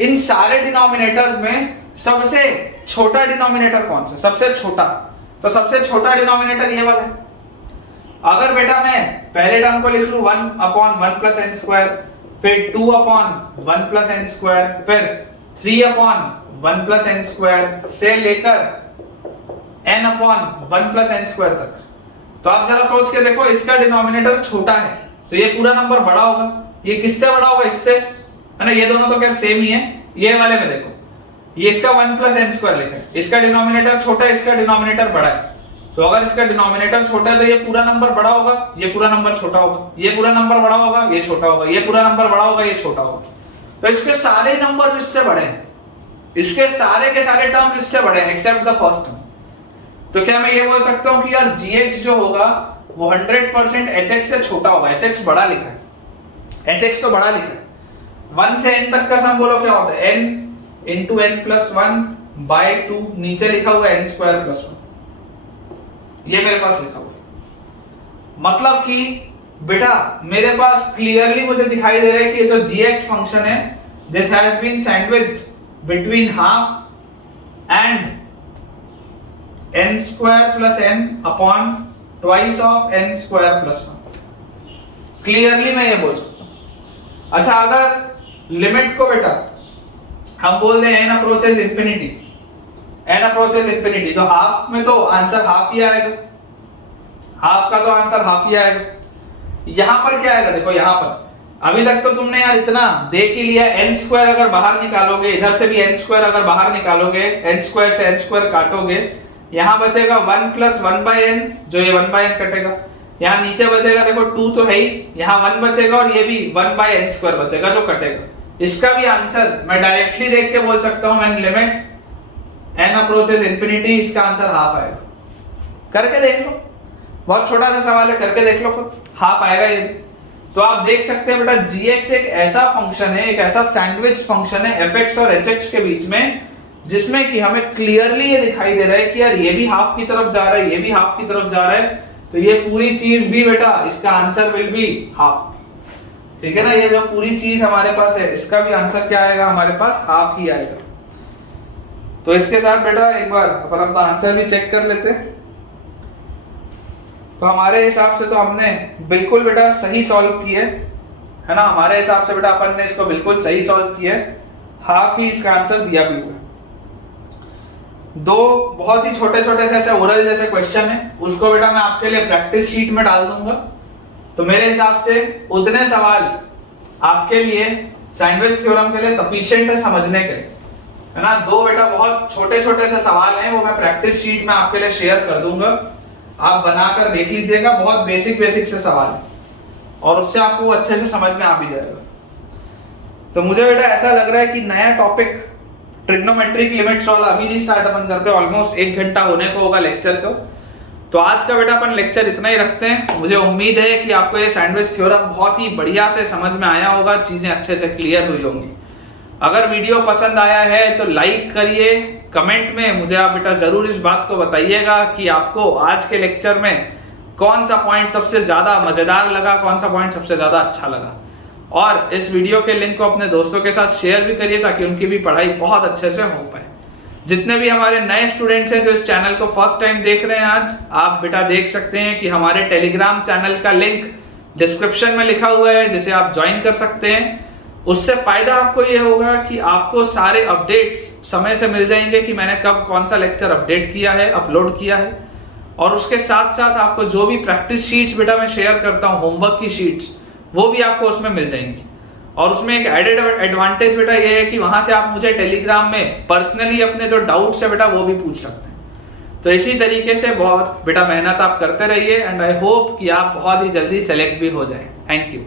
इन सारे डिनोमिनेटर्स में सबसे छोटा डिनोमिनेटर कौन सा? सबसे छोटा, तो सबसे छोटा डिनोमिनेटर ये वाला है। अगर बेटा मैं पहले टर्म को लिख लूं 1 अपॉन 1 प्लस एन स्क्वायर, फिर 2 अपॉन 1 प्लस एन स्क्वायर, फिर 3 अपॉन 1 प्लस एन स्क्वायर से लेकर n upon 1 plus N square तक, तो आप जरा सोच के देखो, इसका डिनोमिनेटर छोटा है तो ये पूरा नंबर बड़ा होगा। ये किससे बड़ा होगा? इससे, है ना, ये दोनों तो खैर सेम ही है। ये वाले में देखो, ये इसका 1 प्लस एन स्क्वायर लिखा है, इसका डिनोमिनेटर छोटा है, इसका डिनोमिनेटर बड़ा है। तो अगर इसका डिनोमिनेटर छोटा है तो ये पूरा नंबर बड़ा होगा, ये पूरा नंबर छोटा होगा, ये पूरा नंबर बड़ा होगा, ये छोटा होगा, ये पूरा नंबर बड़ा होगा, ये छोटा होगा। तो इसके सारे नंबर्स इससे बड़े हैं, इसके सारे के सारे टर्म्स इससे बड़े हैं एक्सेप्ट द फर्स्ट टर्म। तो क्या मैं ये बोल सकता हूं कि यार gx जो होगा वो 100% hx से छोटा होगा, hx बड़ा लिखा है, hx तो बड़ा लिखा है। 1 से n तक का सम बोलो क्या होता है? n into n plus 1 by 2, नीचे लिखा हुआ है n स्क्वायर प्लस 1, ये मेरे पास लिखा हुआ है। मतलब कि बेटा मेरे पास क्लियरली मुझे दिखाई दे रहा है कि ये जो gx फंक्शन है, this has been sandwiched between half and n square plus n upon twice of n square plus 1। Clearly मैं ये बोल सकता हूं। अच्छा अगर लिमिट को बेटा हम बोल दें n approaches infinity, n approaches infinity, तो हाफ में तो आंसर हाफ ही आएगा, हाफ का तो आंसर हाफ ही आएगा। यहां पर क्या आएगा? देखो यहां पर अभी तक तो तुमने यार इतना देख ही लिया, n स्क्वायर अगर बाहर निकालोगे, इधर से भी n स्क्वायर अगर बाहर निकालोगे, n स्क्वायर से n स्क्वायर काटोगे, यहां बचेगा 1 प्लस 1 बाय n, जो ये 1 बाय n कटेगा। यहां नीचे बचेगा, देखो 2 तो है ही, यहां 1 बचेगा और ये भी 1 बाय n स्क्वायर बचेगा जो कटेगा। इसका भी आंसर मैं डायरेक्टली देख के बोल सकता हूं, when limit n approaches infinity, इसका आंसर हाफ आएगा। करके देख लो, बहुत छोटा सा सवाल है, करके देख लो खुद, हाफ आएगा ये। तो आप देख सकते हैं बेटा gx एक ऐसा फंक्शन है, एक ऐसा सैंडविच फंक्शन है fx और hx के बीच में, जिसमें कि हमें क्लियरली ये दिखाई दे रहा है कि यार ये भी हाफ की तरफ जा रहा है, ये भी हाफ की तरफ जा रहा है, तो ये पूरी चीज भी बेटा इसका आंसर विल बी हाफ। ठीक है ना, ये जो पूरी चीज हमारे पास है इसका भी आंसर क्या आएगा? हमारे पास हाफ ही आएगा। तो इसके साथ बेटा एक बार अपन अपना आंसर भी चेक कर लेते हैं। तो हमारे हिसाब से तो हमने बिल्कुल बेटा सही सॉल्व किए, है ना, हमारे हिसाब से बेटा अपन ने इसको बिल्कुल सही सॉल्व किया है, हाफ ही इसका आंसर दिया भी हुआ है। दो बहुत ही छोटे छोटे से ऐसे ओरल जैसे क्वेश्चन है, उसको बेटा मैं आपके लिए प्रैक्टिस शीट में डाल दूंगा। तो मेरे हिसाब से उतने सवाल आपके लिए सैंडविच थ्योरम के लिए सफिशिएंट है समझने के लिए, है ना। दो बेटा बहुत छोटे छोटे से सवाल हैं, वो मैं प्रैक्टिस शीट में आपके लिए शेयर कर दूंगा, आप बनाकर देख लीजिएगा। बहुत बेसिक बेसिक से सवाल है और उससे आपको अच्छे से समझ में आ भी जाएगा। तो मुझे बेटा ऐसा लग रहा है कि नया टॉपिक ट्रिग्नोमेट्रिक लिमिट्स वाला अभी नहीं स्टार्ट अपन करते, ऑलमोस्ट 1 घंटा होने को होगा लेक्चर को। तो आज का बेटा अपन लेक्चर इतना ही रखते हैं। मुझे उम्मीद है कि आपको ये सैंडविच थ्योरम बहुत ही बढ़िया से समझ में आया होगा, चीजें अच्छे से क्लियर हुई होंगी। अगर वीडियो पसंद आया है तो लाइक करिए, कमेंट में मुझे आप बेटा जरूर इस बात को बताइएगा कि आपको आज के लेक्चर में कौन सा पॉइंट सबसे ज्यादा मजेदार लगा, कौन सा पॉइंट सबसे ज्यादा अच्छा लगा। और इस वीडियो के लिंक को अपने दोस्तों के साथ शेयर भी करिए ताकि उनकी भी पढ़ाई बहुत अच्छे से हो पाए। जितने भी हमारे नए स्टूडेंट्स हैं जो इस चैनल को फर्स्ट टाइम देख रहे हैं आज, आप बेटा देख सकते हैं कि हमारे टेलीग्राम चैनल का लिंक डिस्क्रिप्शन में लिखा हुआ है, जिसे आप ज्वाइन कर सकते हैं। उससे फायदा आपको ये होगा कि आपको सारे अपडेट्स समय से मिल जाएंगे कि मैंने कब कौन सा लेक्चर अपडेट किया है, अपलोड किया है। और उसके साथ साथ आपको जो भी प्रैक्टिस शीट्स बेटा मैं शेयर करता हूँ, होमवर्क की शीट्स, वो भी आपको उसमें मिल जाएंगी। और उसमें एक एडेड एडवांटेज बेटा ये है कि वहां से आप मुझे टेलीग्राम में पर्सनली अपने जो डाउट्स है बेटा वो भी पूछ सकते हैं। तो इसी तरीके से बहुत बेटा मेहनत आप करते रहिए, एंड आई होप कि आप बहुत ही जल्दी सेलेक्ट भी हो जाएं। Thank you.